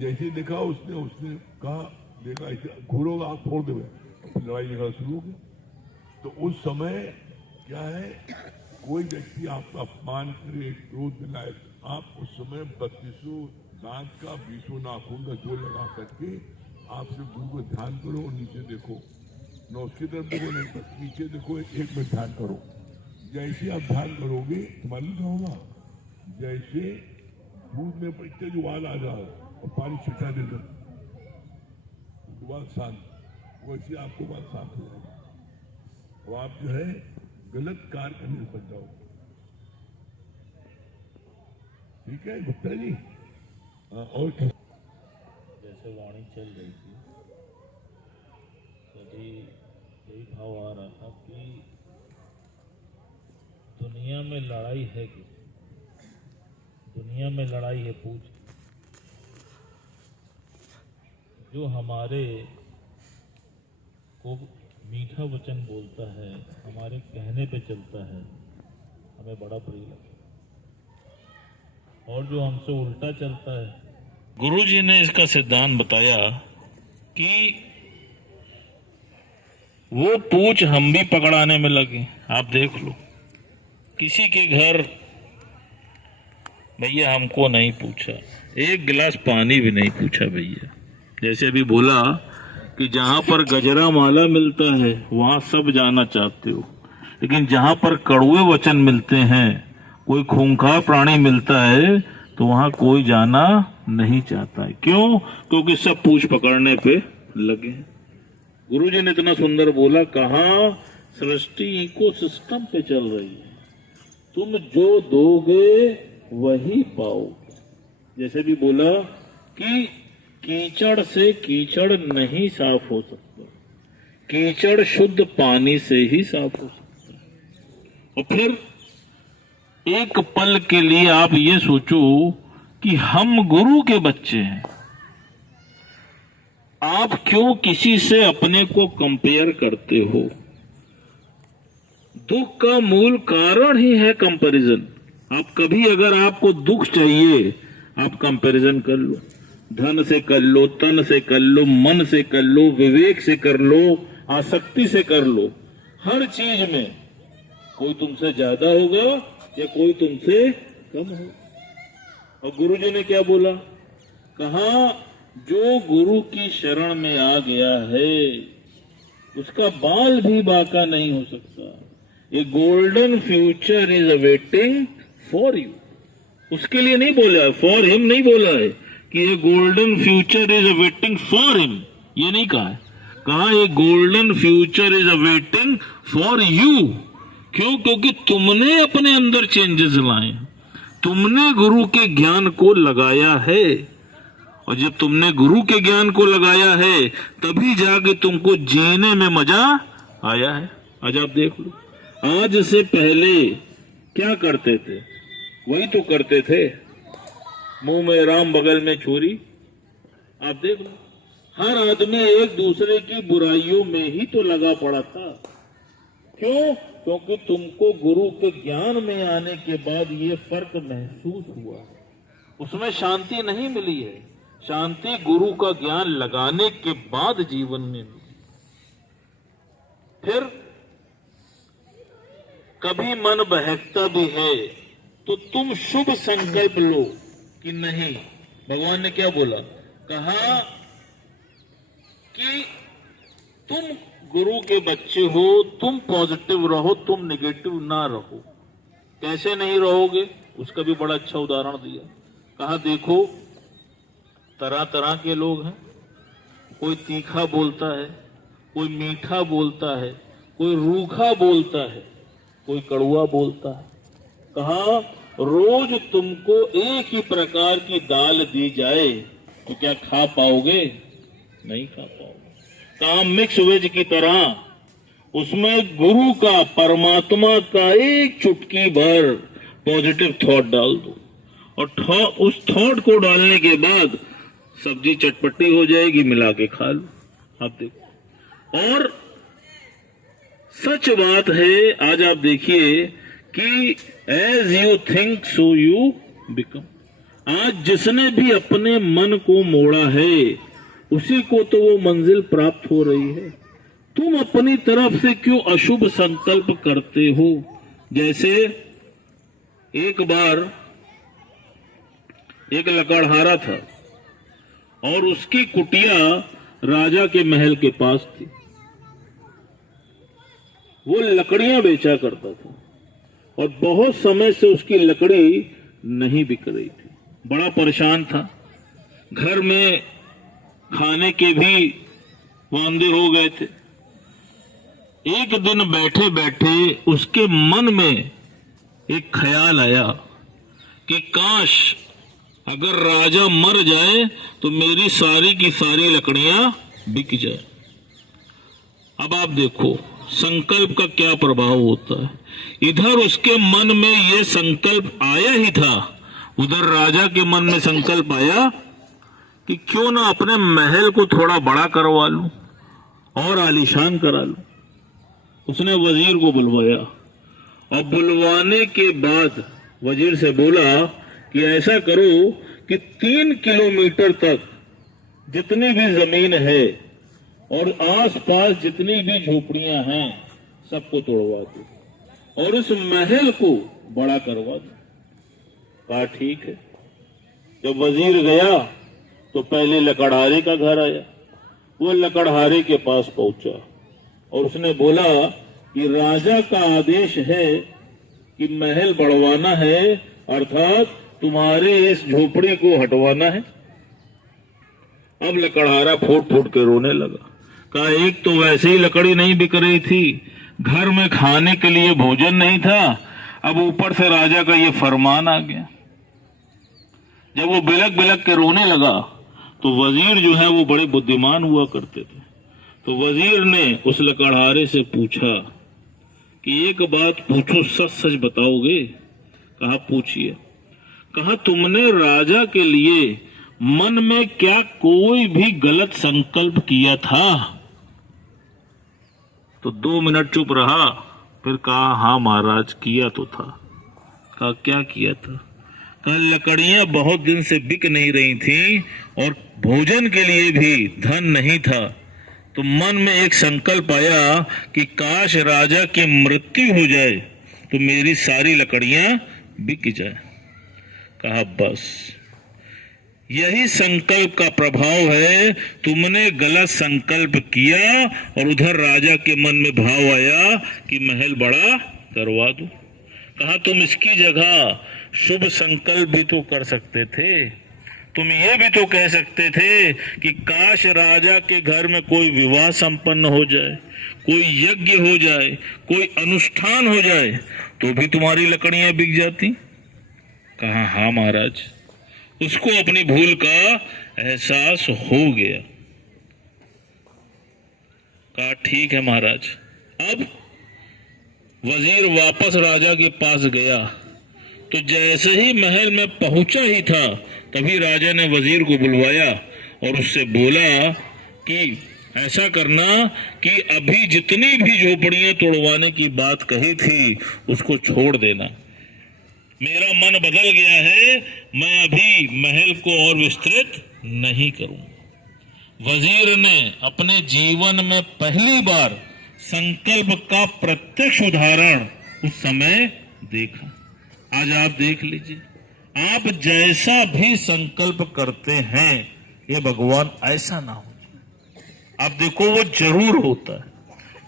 जैसे देखा उसने कहा देखा ऐसे घूरोगा आंख फोड़ देगा, लड़ाई झगड़ा शुरू हो गया। तो उस समय क्या है, कोई व्यक्ति आपका अपमान करे, क्रोध दिलाए, आप उस समय 32 दांत का 20 नाखून का जोर लगा करके आप सिर्फ गुरु को ध्यान करो और नीचे देखो, न उसकी तरफ देखो नहीं, बस नीचे देखो। 1 मिनट ध्यान करो। जैसे आप ध्यान करोगे तुम्हारा क्या होगा, जैसे दूध में इतने जो उबाल आ जाए और पानी छिटा दे दो बात शांत, वैसे आपको बात शांत हो जाएगी और आप जो है गलत कार्य करने से बच जाओगे। ठीक है गुप्ता जी? और जैसे वाणी चल रही थी तभी यही भाव आ रहा था कि दुनिया में लड़ाई है कि दुनिया में लड़ाई है पूछ। जो हमारे को मीठा वचन बोलता है, हमारे कहने पे चलता है, हमें बड़ा प्रिय लगता है। और जो हमसे उल्टा चलता है, गुरुजी ने इसका सिद्धांत बताया कि वो पूछ हम भी पकड़ाने में लगे। आप देख लो, किसी के घर भैया हमको नहीं पूछा, एक गिलास पानी भी नहीं पूछा भैया। जैसे अभी बोला कि जहां पर गजरा माला मिलता है वहां सब जाना चाहते हो, लेकिन जहां पर कड़वे वचन मिलते हैं, कोई खूंखार प्राणी मिलता है, तो वहां कोई जाना नहीं चाहता है। क्यों? क्योंकि सब पूछ पकड़ने पे लगे। गुरुजी ने इतना सुंदर बोला, कहा सृष्टि इकोसिस्टम पे चल रही है, तुम जो दोगे वही पाओगे। जैसे भी बोला कि कीचड़ से कीचड़ नहीं साफ हो सकता, कीचड़ शुद्ध पानी से ही साफ हो सकता है। और फिर एक पल के लिए आप ये सोचो कि हम गुरु के बच्चे हैं, आप क्यों किसी से अपने को कंपेयर करते हो? दुख का मूल कारण ही है कंपैरिजन। आप कभी अगर आपको दुख चाहिए, आप कंपैरिजन कर लो, धन से कर लो, तन से कर लो, मन से कर लो, विवेक से कर लो, आसक्ति से कर लो। हर चीज में कोई तुमसे ज्यादा होगा या कोई तुमसे कम होगा। और गुरुजी ने क्या बोला? कहा जो गुरु की शरण में आ गया है उसका बाल भी बाका नहीं हो सकता। A golden future is awaiting for you. उसके लिए नहीं बोला, फॉर हिम नहीं बोला है कि ये golden future is awaiting for him, ये नहीं कहा है। कहा ये golden future is awaiting for you. क्यों? क्योंकि तुमने अपने अंदर चेंजेस लाए, तुमने गुरु के ज्ञान को लगाया है, और जब तुमने गुरु के ज्ञान को लगाया है तभी जाके तुमको जीने में मजा आया है। आज आप देख लो, आज से पहले क्या करते थे? वही तो करते थे, मुंह में राम बगल में छुरी। आप देख लो, हर आदमी एक दूसरे की बुराइयों में ही तो लगा पड़ा था। क्यों? क्योंकि तुमको गुरु के ज्ञान में आने के बाद ये फर्क महसूस हुआ, उसमें शांति नहीं मिली है। शांति गुरु का ज्ञान लगाने के बाद जीवन में मिली। फिर कभी मन बहकता भी है तो तुम शुभ संकल्प लो कि नहीं। भगवान ने क्या बोला? कहा कि तुम गुरु के बच्चे हो, तुम पॉजिटिव रहो, तुम नेगेटिव ना रहो। कैसे नहीं रहोगे? उसका भी बड़ा अच्छा उदाहरण दिया। कहा देखो, तरह तरह के लोग हैं, कोई तीखा बोलता है, कोई मीठा बोलता है, कोई रूखा बोलता है, कोई कड़वा बोलता है। कहा रोज तुमको एक ही प्रकार की दाल दी जाए तो क्या खा पाओगे? नहीं खा पाओगे। काम मिक्स वेज की तरह उसमें गुरु का, परमात्मा का एक चुटकी भर पॉजिटिव थॉट डाल दो, और उस थॉट को डालने के बाद सब्जी चटपटी हो जाएगी, मिला के खा लो। आप देखो, और सच बात है, आज आप देखिए कि as you think so you become. आज जिसने भी अपने मन को मोड़ा है उसी को तो वो मंजिल प्राप्त हो रही है। तुम अपनी तरफ से क्यों अशुभ संकल्प करते हो? जैसे एक बार एक लकड़हारा था और उसकी कुटिया राजा के महल के पास थी। वो लकड़ियां बेचा करता था और बहुत समय से उसकी लकड़ी नहीं बिक रही थी। बड़ा परेशान था, घर में खाने के भी वांदे हो गए थे। एक दिन बैठे बैठे उसके मन में एक ख्याल आया कि काश अगर राजा मर जाए तो मेरी सारी की सारी लकड़ियां बिक जाए। अब आप देखो संकल्प का क्या प्रभाव होता है। इधर उसके मन में यह संकल्प आया ही था, उधर राजा के मन में संकल्प आया कि क्यों ना अपने महल को थोड़ा बड़ा करवा लूं और आलीशान करा लूं। उसने वजीर को बुलवाया और बुलवाने के बाद वजीर से बोला कि ऐसा करो कि 3 किलोमीटर तक जितनी भी जमीन है और आसपास जितनी भी झोपड़ियां हैं सबको तोड़वा दो और उस महल को बड़ा करवा दो। कहा ठीक है। जब वजीर गया तो पहले लकड़हारे का घर आया। वो लकड़हारे के पास पहुंचा और उसने बोला कि राजा का आदेश है कि महल बढ़वाना है, अर्थात तुम्हारे इस झोपड़ी को हटवाना है। अब लकड़हारा फूट फूट के रोने लगा। कहा एक तो वैसे ही लकड़ी नहीं बिक रही थी, घर में खाने के लिए भोजन नहीं था, अब ऊपर से राजा का ये फरमान आ गया। जब वो बिलक बिलक के रोने लगा तो वजीर जो है वो बड़े बुद्धिमान हुआ करते थे। तो वजीर ने उस लकड़हारे से पूछा कि एक बात पूछो, सच सच बताओगे? कहा पूछिए। कहा तुमने राजा के लिए मन में क्या कोई भी गलत संकल्प किया था? तो 2 मिनट चुप रहा, फिर कहा हाँ महाराज किया तो था। कहा क्या किया था? कहा लकड़ियां बहुत दिन से बिक नहीं रही थी और भोजन के लिए भी धन नहीं था, तो मन में एक संकल्प आया कि काश राजा की मृत्यु हो जाए तो मेरी सारी लकड़ियां बिक जाए। कहा बस यही संकल्प का प्रभाव है। तुमने गलत संकल्प किया और उधर राजा के मन में भाव आया कि महल बड़ा करवा दूं। कहा तुम इसकी जगह शुभ संकल्प भी तो कर सकते थे। तुम ये भी तो कह सकते थे कि काश राजा के घर में कोई विवाह संपन्न हो जाए, कोई यज्ञ हो जाए, कोई अनुष्ठान हो जाए तो भी तुम्हारी लकड़ियां बिक जाती। कहा हाँ महाराज। उसको अपनी भूल का एहसास हो गया। कहा ठीक है महाराज। अब वजीर वापस राजा के पास गया तो जैसे ही महल में पहुंचा ही था तभी राजा ने वजीर को बुलवाया और उससे बोला कि ऐसा करना कि अभी जितनी भी झोपड़ियां तोड़वाने की बात कही थी उसको छोड़ देना। मेरा मन बदल गया है, मैं अभी महल को और विस्तृत नहीं करूंगा। वजीर ने अपने जीवन में पहली बार संकल्प का प्रत्यक्ष उदाहरण उस समय देखा। आज आप देख लीजिए, आप जैसा भी संकल्प करते हैं ये भगवान ऐसा ना हो जाए। आप देखो वो जरूर होता है।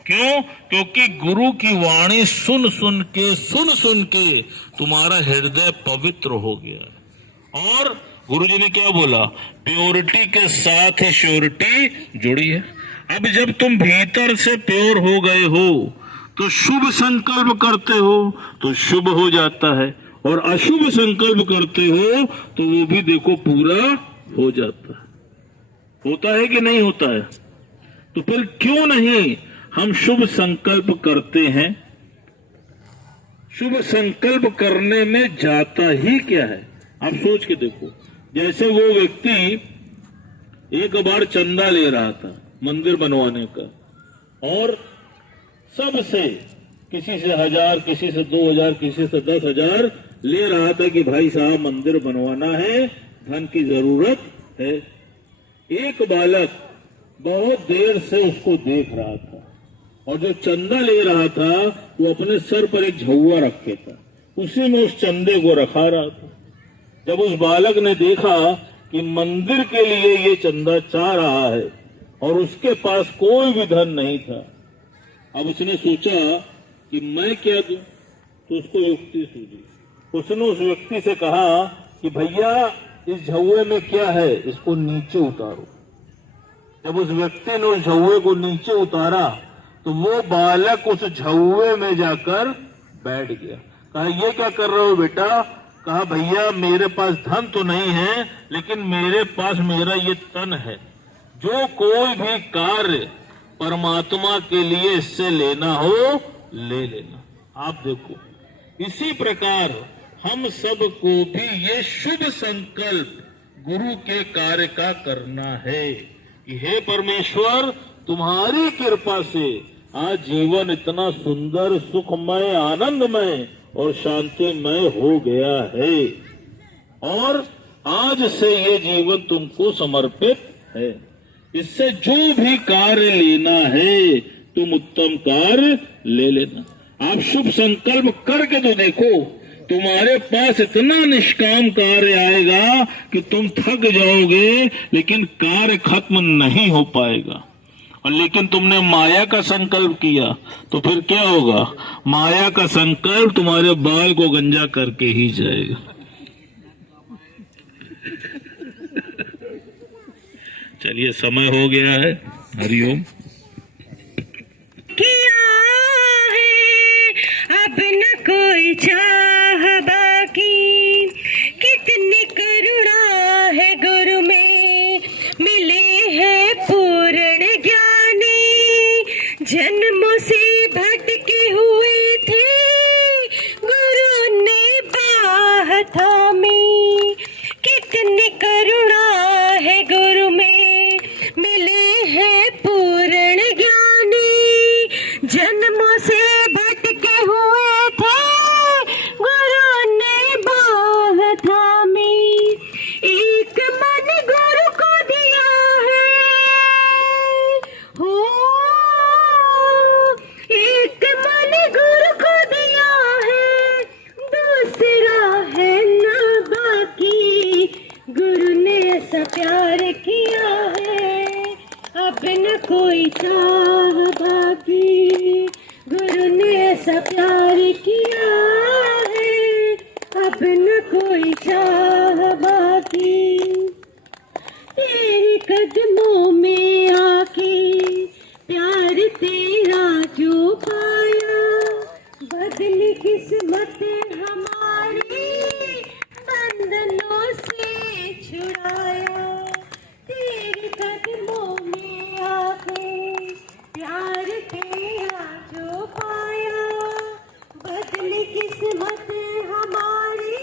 क्यों? क्योंकि गुरु की वाणी सुन सुन के तुम्हारा हृदय पवित्र हो गया। और गुरु जी ने क्या बोला? प्योरिटी के साथ ही श्योरिटी जुड़ी है। अब जब तुम भीतर से प्योर हो गए हो तो शुभ संकल्प करते हो तो शुभ हो जाता है, और अशुभ संकल्प करते हो तो वो भी देखो पूरा हो जाता है। होता है कि नहीं होता है? तो फिर क्यों नहीं हम शुभ संकल्प करते हैं? शुभ संकल्प करने में जाता ही क्या है? आप सोच के देखो, जैसे वो व्यक्ति एक बार चंदा ले रहा था मंदिर बनवाने का, और सबसे किसी से 1000, किसी से 2000, किसी से 10,000 ले रहा था कि भाई साहब मंदिर बनवाना है, धन की जरूरत है। एक बालक बहुत देर से उसको देख रहा था, और जो चंदा ले रहा था वो अपने सर पर एक झौवा रखे था, उसी में उस चंदे को रखा रहा था। जब उस बालक ने देखा कि मंदिर के लिए ये चंदा चाह रहा है और उसके पास कोई भी धन नहीं था, अब उसने सोचा कि मैं क्या दूं, तो उसको युक्ति सूझी। उसने उस व्यक्ति से कहा कि भैया इस झौवे में क्या है, इसको नीचे उतारो। जब उस व्यक्ति ने उस झौवे को नीचे उतारा तो वो बालक उस झौवे में जाकर बैठ गया। कहा ये क्या कर रहे हो बेटा? कहा भैया मेरे पास धन तो नहीं है, लेकिन मेरे पास मेरा ये तन है। जो कोई भी कार्य परमात्मा के लिए इससे लेना हो ले लेना। आप देखो, इसी प्रकार हम सबको भी ये शुभ संकल्प गुरु के कार्य का करना है कि हे परमेश्वर, तुम्हारी कृपा से आज जीवन इतना सुंदर, सुखमय, आनंदमय और शांतिमय हो गया है, और आज से ये जीवन तुमको समर्पित है। इससे जो भी कार्य लेना है तुम उत्तम कार्य ले लेना। आप शुभ संकल्प करके तो देखो, तुम्हारे पास इतना निष्काम कार्य आएगा कि तुम थक जाओगे, लेकिन कार्य खत्म नहीं हो पाएगा। और लेकिन तुमने माया का संकल्प किया तो फिर क्या होगा? माया का संकल्प तुम्हारे बाल को गंजा करके ही जाएगा। चलिए, समय हो गया है। हरिओम। किया है अब न कोई चाह बाकी, कितनी करुणा है गुरु में, मिले हैं पूर्ण ज्ञानी। जन्मों से भटके हुए थे, गुरु ने बाह थामी। कितनी करुणा है गुरु में, मिले हैं पूर्ण ज्ञानी। जन्मों से भटके हुए थे, गुरु ने बाह थामी। एक मन गुरु को दिया है, हो एक मन गुरु को दिया है, दूसरा है ना बाकी। गुरु ने ऐसा प्यार किया है, अब न कोई चाह बाकी। गुरु ने ऐसा प्यार किया है, अब न कोई चाह बाकी। तेरे कदमों में आके प्यार तेरा जो पाया, बदली किस्मत हमारी, बंधनों से छुड़ाया। तेरे कदमों में आके प्यार तेरा जो पाया, बदली किस्मत हमारी,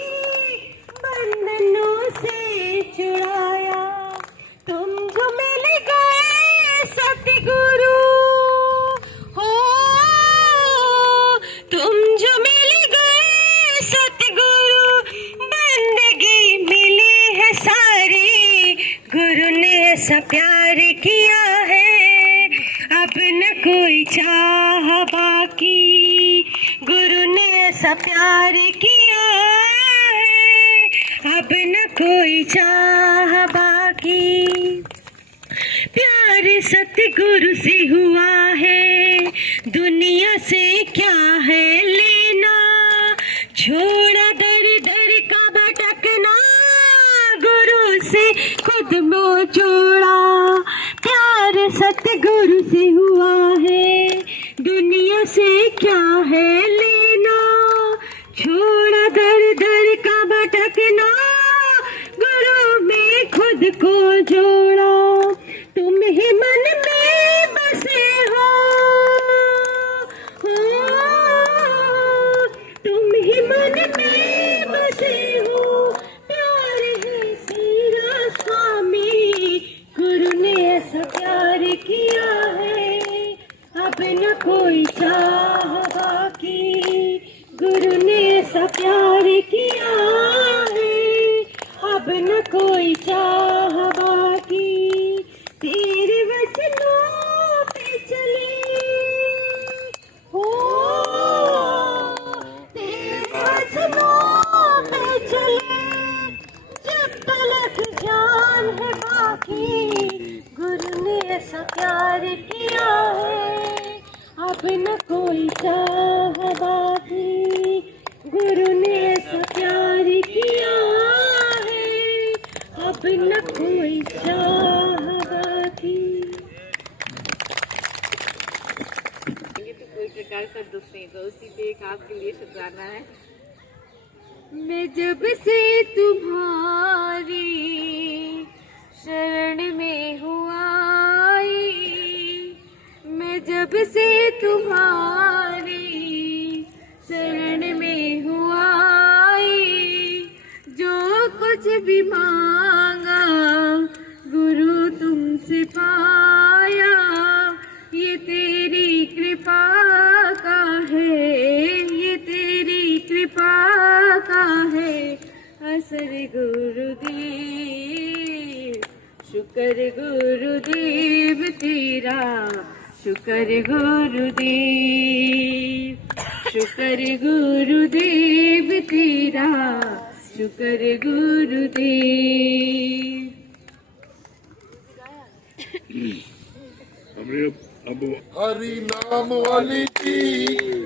बंधनों से छुड़ाया। तुम जो मिल गए सतगुरु हो, तुम जो मिल गए सतगुरु, बंदगी मिली है सारी। गुरु ने ऐसा प्यार किया है, अब न कोई चाह बाकी। गुरु ने ऐसा प्यार किया है, अब न कोई चाह बाकी। प्यार सतगुरु से हुआ है, दुनिया से क्या है लेना। छोड़ा दर दर का भटकना, गुरु से खुद को जोड़ा। प्यार सतगुरु से हुआ है, दुनिया से क्या है लेना। छोड़ा दर दर का भटकना, गुरु में खुद को जोड़ा। तुम ही मन में किया है, अब न कोई चाह बाकी, तेरे वचनों पे चले हो, तेरे वचनों पे चले, जब तलक जान है बाकी, गुरु ने ऐसा प्यार किया है, अब न कोई चाह बाकी, गुरु ने ऐसा प्यार किया है, अब न कोई चाह बाकी। ये तो कोई प्रकार का दुख नहीं था, उसी पे एक आपके लिए शुक्राना है। मैं जब से तुम्हारी शरण में हूँ आई, मैं जब से तुम्हारी शरण में हूँ आई, जो कुछ भी मांगा गुरु तुमसे पाया, ये तेरी कृपा का है, ये तेरी कृपा का है असर गुरुदेव, शुक्र गुरुदेव तेरा, शुक्र गुरुदेव, शुक्र गुरुदेव तेरा, शुक्र गुरुदेव। हमने अब हरि नाम वाली की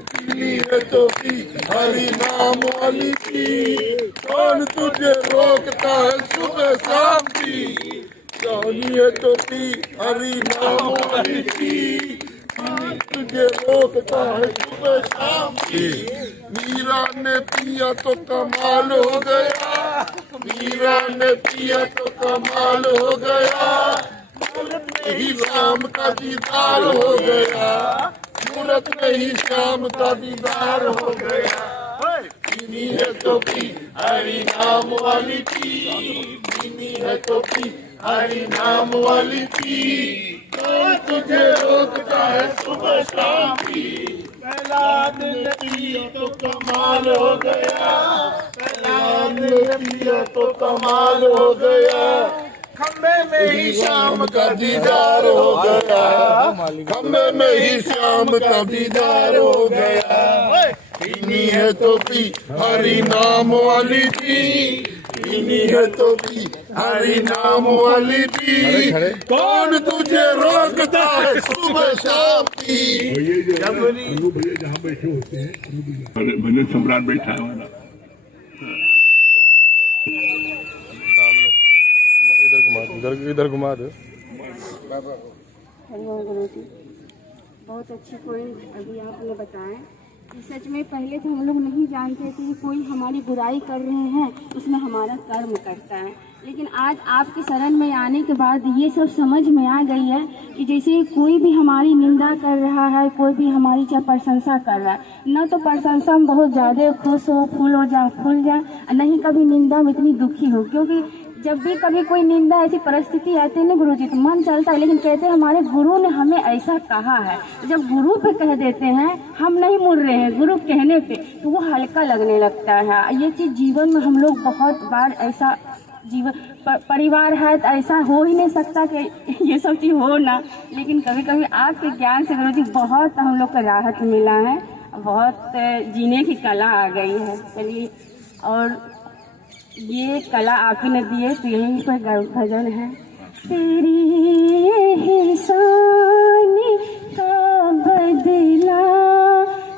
पीनी है तो पी, हरि नाम वाली की, कौन तुझे रोकता है सुबह शाम की, पीनी है तो पी, हरि नाम वाली की, कौन तुझे रोकता है सुबह शाम की। मीरा ने पिया तो कमाल हो गया, मीरा ने पिया तो कमाल हो गया, मूरत में ही शाम का दीदार हो गया, मूरत में ही शाम का दीदार हो गया। पीनी है तो पी, हरि नाम वाली पी, पीनी है तो पी, हरि नाम वाली पी, कौन तुझे रोकता है सुबह शाम की। प्रहलाद ने पिया तो कमाल हो गया, प्रहलाद ने पिया तो कमाल हो गया, खम्बे में ही शाम का दीदार हो गया, खम्बे में ही शाम का दीदार हो गया। पीनी है तो पी, हरि नाम वाली पी, पीनी है तो पी, हरि नाम वाली पी, कौन तुझे रोकता है सुबह शाम की। भैया जहाँ बैठे होते हैं, भजन सम्राट बैठा है हमारा, इधर घुमा दो। हरिओम गुरु जी, बहुत अच्छी पॉइंट अभी आपने बताए कि सच में पहले तो हम लोग नहीं जानते थे कि कोई हमारी बुराई कर रहे हैं उसमें हमारा कर्म करता है, लेकिन आज आपके शरण में आने के बाद ये सब समझ में आ गई है कि जैसे कोई भी हमारी निंदा कर रहा है, कोई भी हमारी चाहे प्रशंसा कर रहा है, न तो प्रशंसा में बहुत ज़्यादा खुश हो, फूल जाए, नहीं कभी निंदा में इतनी दुखी हो, क्योंकि जब भी कभी कोई निंदा ऐसी परिस्थिति आती है ना गुरु जी तो मन चलता है, लेकिन कहते हैं हमारे गुरु ने हमें ऐसा कहा है, जब गुरु पे कह देते हैं हम नहीं मुड़ रहे हैं, गुरु कहने पे तो वो हल्का लगने लगता है। ये चीज़ जीवन में हम लोग बहुत बार ऐसा जीवन परिवार है तो ऐसा हो ही नहीं सकता कि ये सब चीज़ हो ना, लेकिन कभी कभी आपके ज्ञान से गुरु जी बहुत हम लोग को राहत मिला है, बहुत जीने की कला आ गई है। चलिए, और ये कला आप ही ने दी है तो यही पर भजन है। तेरी एहसानी का बदला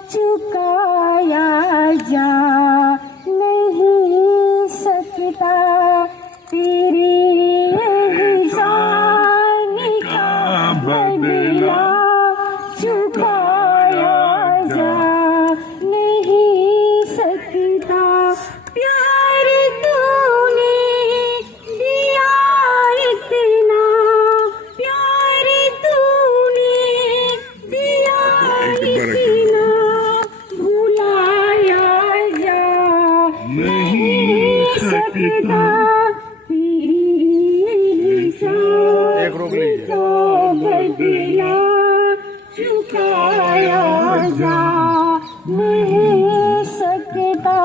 चुकाया जा नहीं सकता, तेरी एहसानी का बदला चुकाया जा नहीं सकता, प्यार तूने दिया इतना, प्यार तूने दिया इतना, भुलाया जा नहीं सकता, तेरी का बदला चुकाया जा नहीं सकता।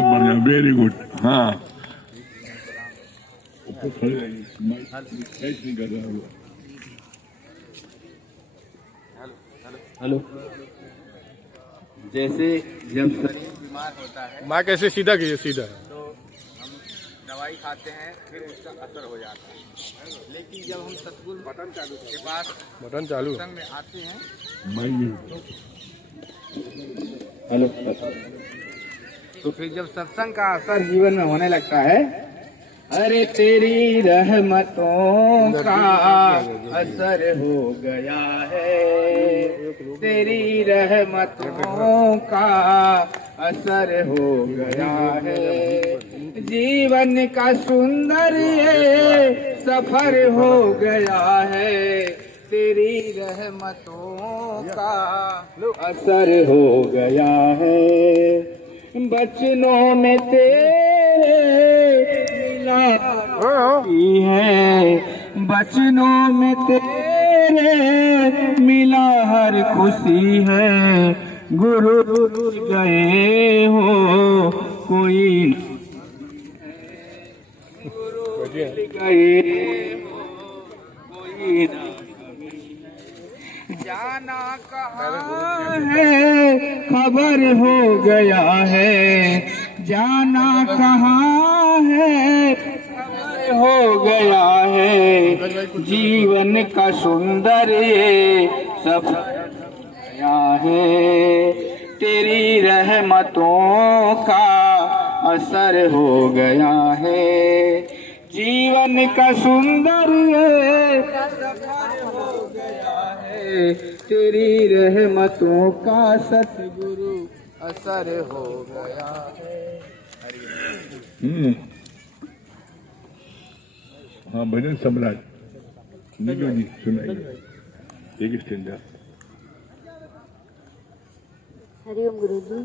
बहुत बढ़िया, वेरी गुड। हाँ, ऊपर खड़े रहिए, कैच नहीं कर रहा वो। हेलो। जैसे जब शरीर बीमार होता है माँ कैसे सीधा कीजिए, सीधा। तो हम दवाई खाते हैं, फिर उसका असर हो जाता है। लेकिन जब हम सतगुरु के पास बटन चालू है। सत्संग में आते हैं, हेलो, तो फिर जब सत्संग का असर जीवन में होने लगता है, अरे तेरी रहमतों का असर हो गया है, तेरी रहमतों का असर हो गया है, जीवन का सुंदर ये सफर हो गया है, तेरी रहमतों का असर हो गया है, बचनों में तेरे मिलाती है, बचनों में तेरे मिला हर खुशी है, गुरु गए हो कोई गए हो कोई ना, जाना कहाँ है खबर हो गया है, जाना कहाँ है खबर हो गया है, जीवन का सुंदर ये सफर गया है, तेरी रहमतों का असर हो गया है, जीवन का सुंदर ये सफर हो गया है, तेरी रहमतों का सतगुरु असर हो गया है। हाँ, भजन सम्राट नीजो जी सुनाइए एक स्टैंडर्ड। हरिओम गुरु जी।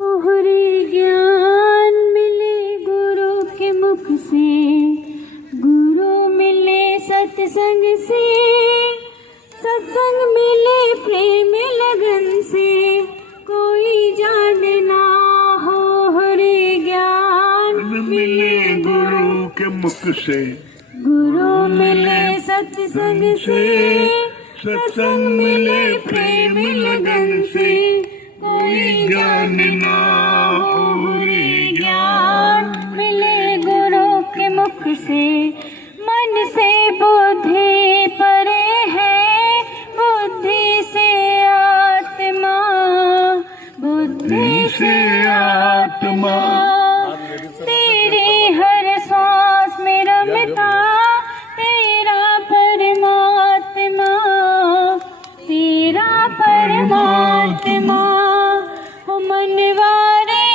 ओहरे ज्ञान मिले गुरु के मुख से, गुरु मिले सत्संग से, सत्संग मिले प्रेम लगन से, कोई जाने ना हो हरे ज्ञान मिले गुरु के मुख से, गुरु मिले सत्संग से, सत्संग मिले प्रेम लगन से, कोई ज्ञान ना हो रे ज्ञान मिले गुरु के मुख से, मन से बुद्धि परे है, बुद्धि से आत्मा, बुद्धि से आत्मा, तेरी हर सांस में रमता तेरा परमात्मा, तेरा परमात्मा हो मनवारे,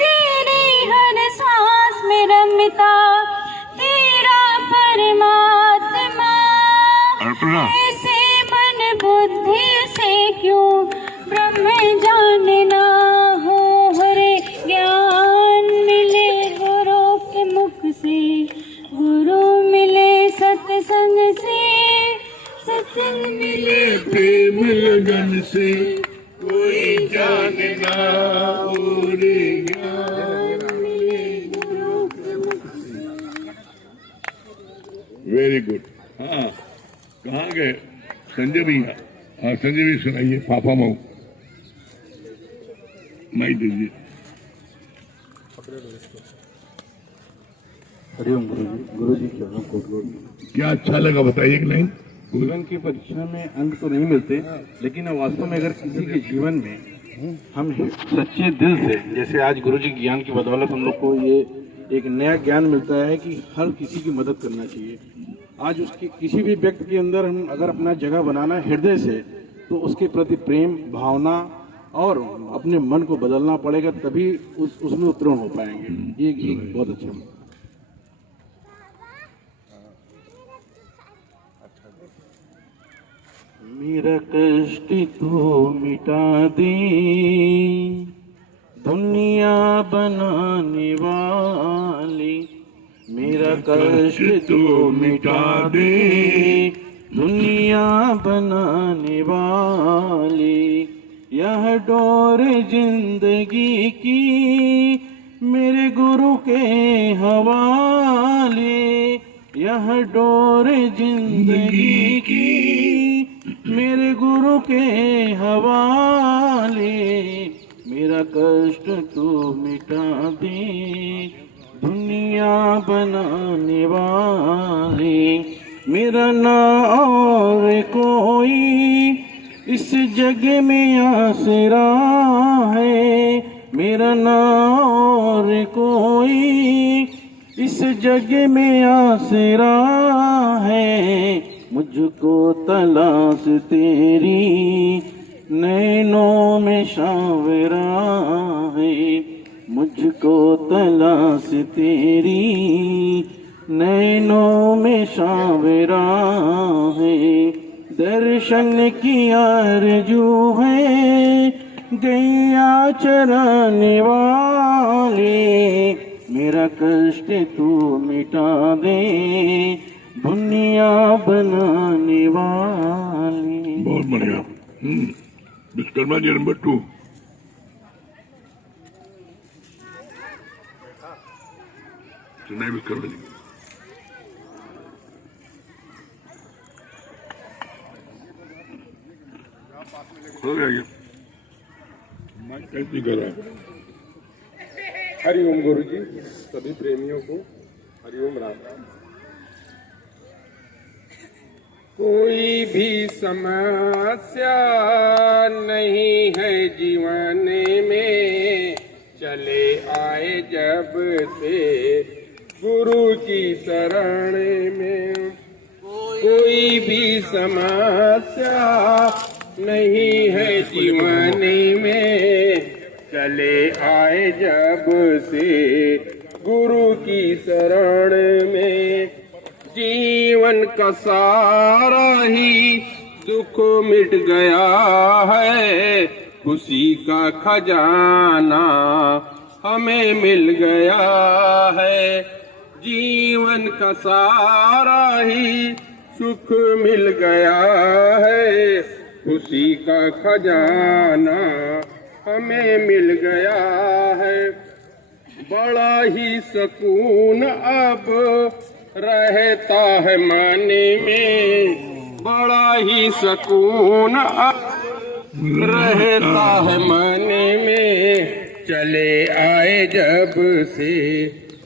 तेरी हर सांस में रमता तेरा परमात्मा, ऐसे मन बुद्धि से क्यों ब्रह्म जानना हो हरे ज्ञान मिले गुरु के मुख से, गुरु मिले सत्संग से, सत्संग मिले प्रेम लगन से, कोई जानना हो रे ज्ञान मिले गुरु के मुख से। Very good. हाँ, कहाँ गए संजय भैया? हाँ, संजय भी सुनाइए, पापा मऊ माई दीजिए। हरिओम गुरु जी चरणों को क्या अच्छा लगा बताइए एक लाइन। जीवन की परीक्षा में अंक तो नहीं मिलते, लेकिन वास्तव में अगर किसी के जीवन में हम सच्चे दिल से, जैसे आज गुरु जी ज्ञान की बदौलत हम लोग को ये एक नया ज्ञान मिलता है कि हर किसी की मदद करना चाहिए। आज उसकी किसी भी व्यक्ति के अंदर हम अगर अपना जगह बनाना है हृदय से, तो उसके प्रति प्रेम भावना और अपने मन को बदलना पड़ेगा, तभी उसमें उत्तीर्ण हो पाएंगे। ये बहुत अच्छा है। मेरा कष्ट तो मिटा दे दुनिया बनाने वाली, मेरा कष्ट तो मिटा दे दुनिया बनाने वाली, यह डोर जिंदगी की मेरे गुरु के हवाले, यह डोर जिंदगी की मेरे गुरु के हवाले, मेरा कष्ट तू मिटा दे दुनिया बनाने वाले, मेरा ना और कोई इस जग में आसरा है, मेरा ना और कोई इस जग में आसरा है, मुझको तलाश तेरी नैनों में शावरा है, मुझको तलाश तेरी नैनों में शावरा है, दर्शन की आरज़ू है गैया चराने वाले, मेरा कष्ट तू मिटा दे दुनिया बनाने वाले। बहुत बढ़िया। विश्वकर्मा जी नंबर 2। सुनाई विश्वकर्मा जी। हो गया ये कैसी कर रहा है? हरिओम गुरु जी, सभी प्रेमियों को हरिओम राम राम। कोई भी समस्या नहीं है जीवन में, चले आए जब से गुरु की शरण में। कोई भी समस्या नहीं है जीवन में, चले आए जब से गुरु की शरण में। जीवन का सारा ही दुख मिट गया है, खुशी का खजाना हमें मिल गया है। जीवन का सारा ही सुख मिल गया है, खुशी का खजाना हमें मिल गया है। बड़ा ही सुकून अब रहता है मन में, बड़ा ही सुकून अब रहता है मन में। चले आए जब से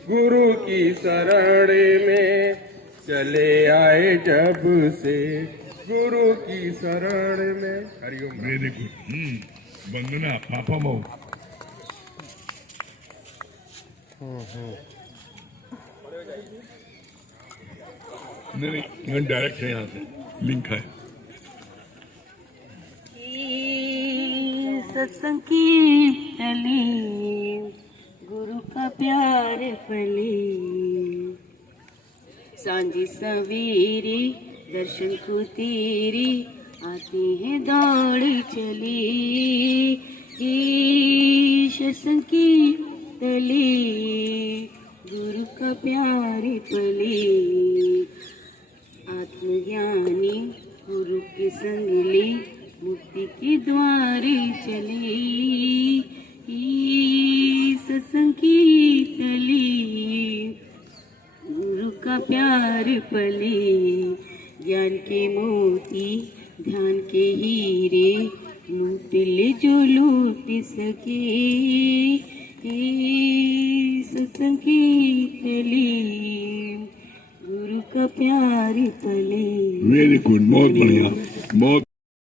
गुरु की शरण में, चले आए जब से गुरु की शरण में। हरिओम। Very good. वंदना पापा मऊ। नहीं डायरेक्ट है, यहाँ से लिंक है। सत्संग की टली गुरु का प्यार फली, सांझी सवेरे दर्शन को तेरी आती है दौड़ी चली। सत्संग की टली गुरु का प्यार फली, आत्मज्ञानी गुरु के संग ली मुक्ति के द्वारे चली। सत्संग की तली गुरु का प्यार पली, ज्ञान के मोती ध्यान के हीरे लूट ले जो लूट सके। सत्संग की तली गुरु का प्यार पले। वेरी गुड, बहुत बढ़िया, बहुत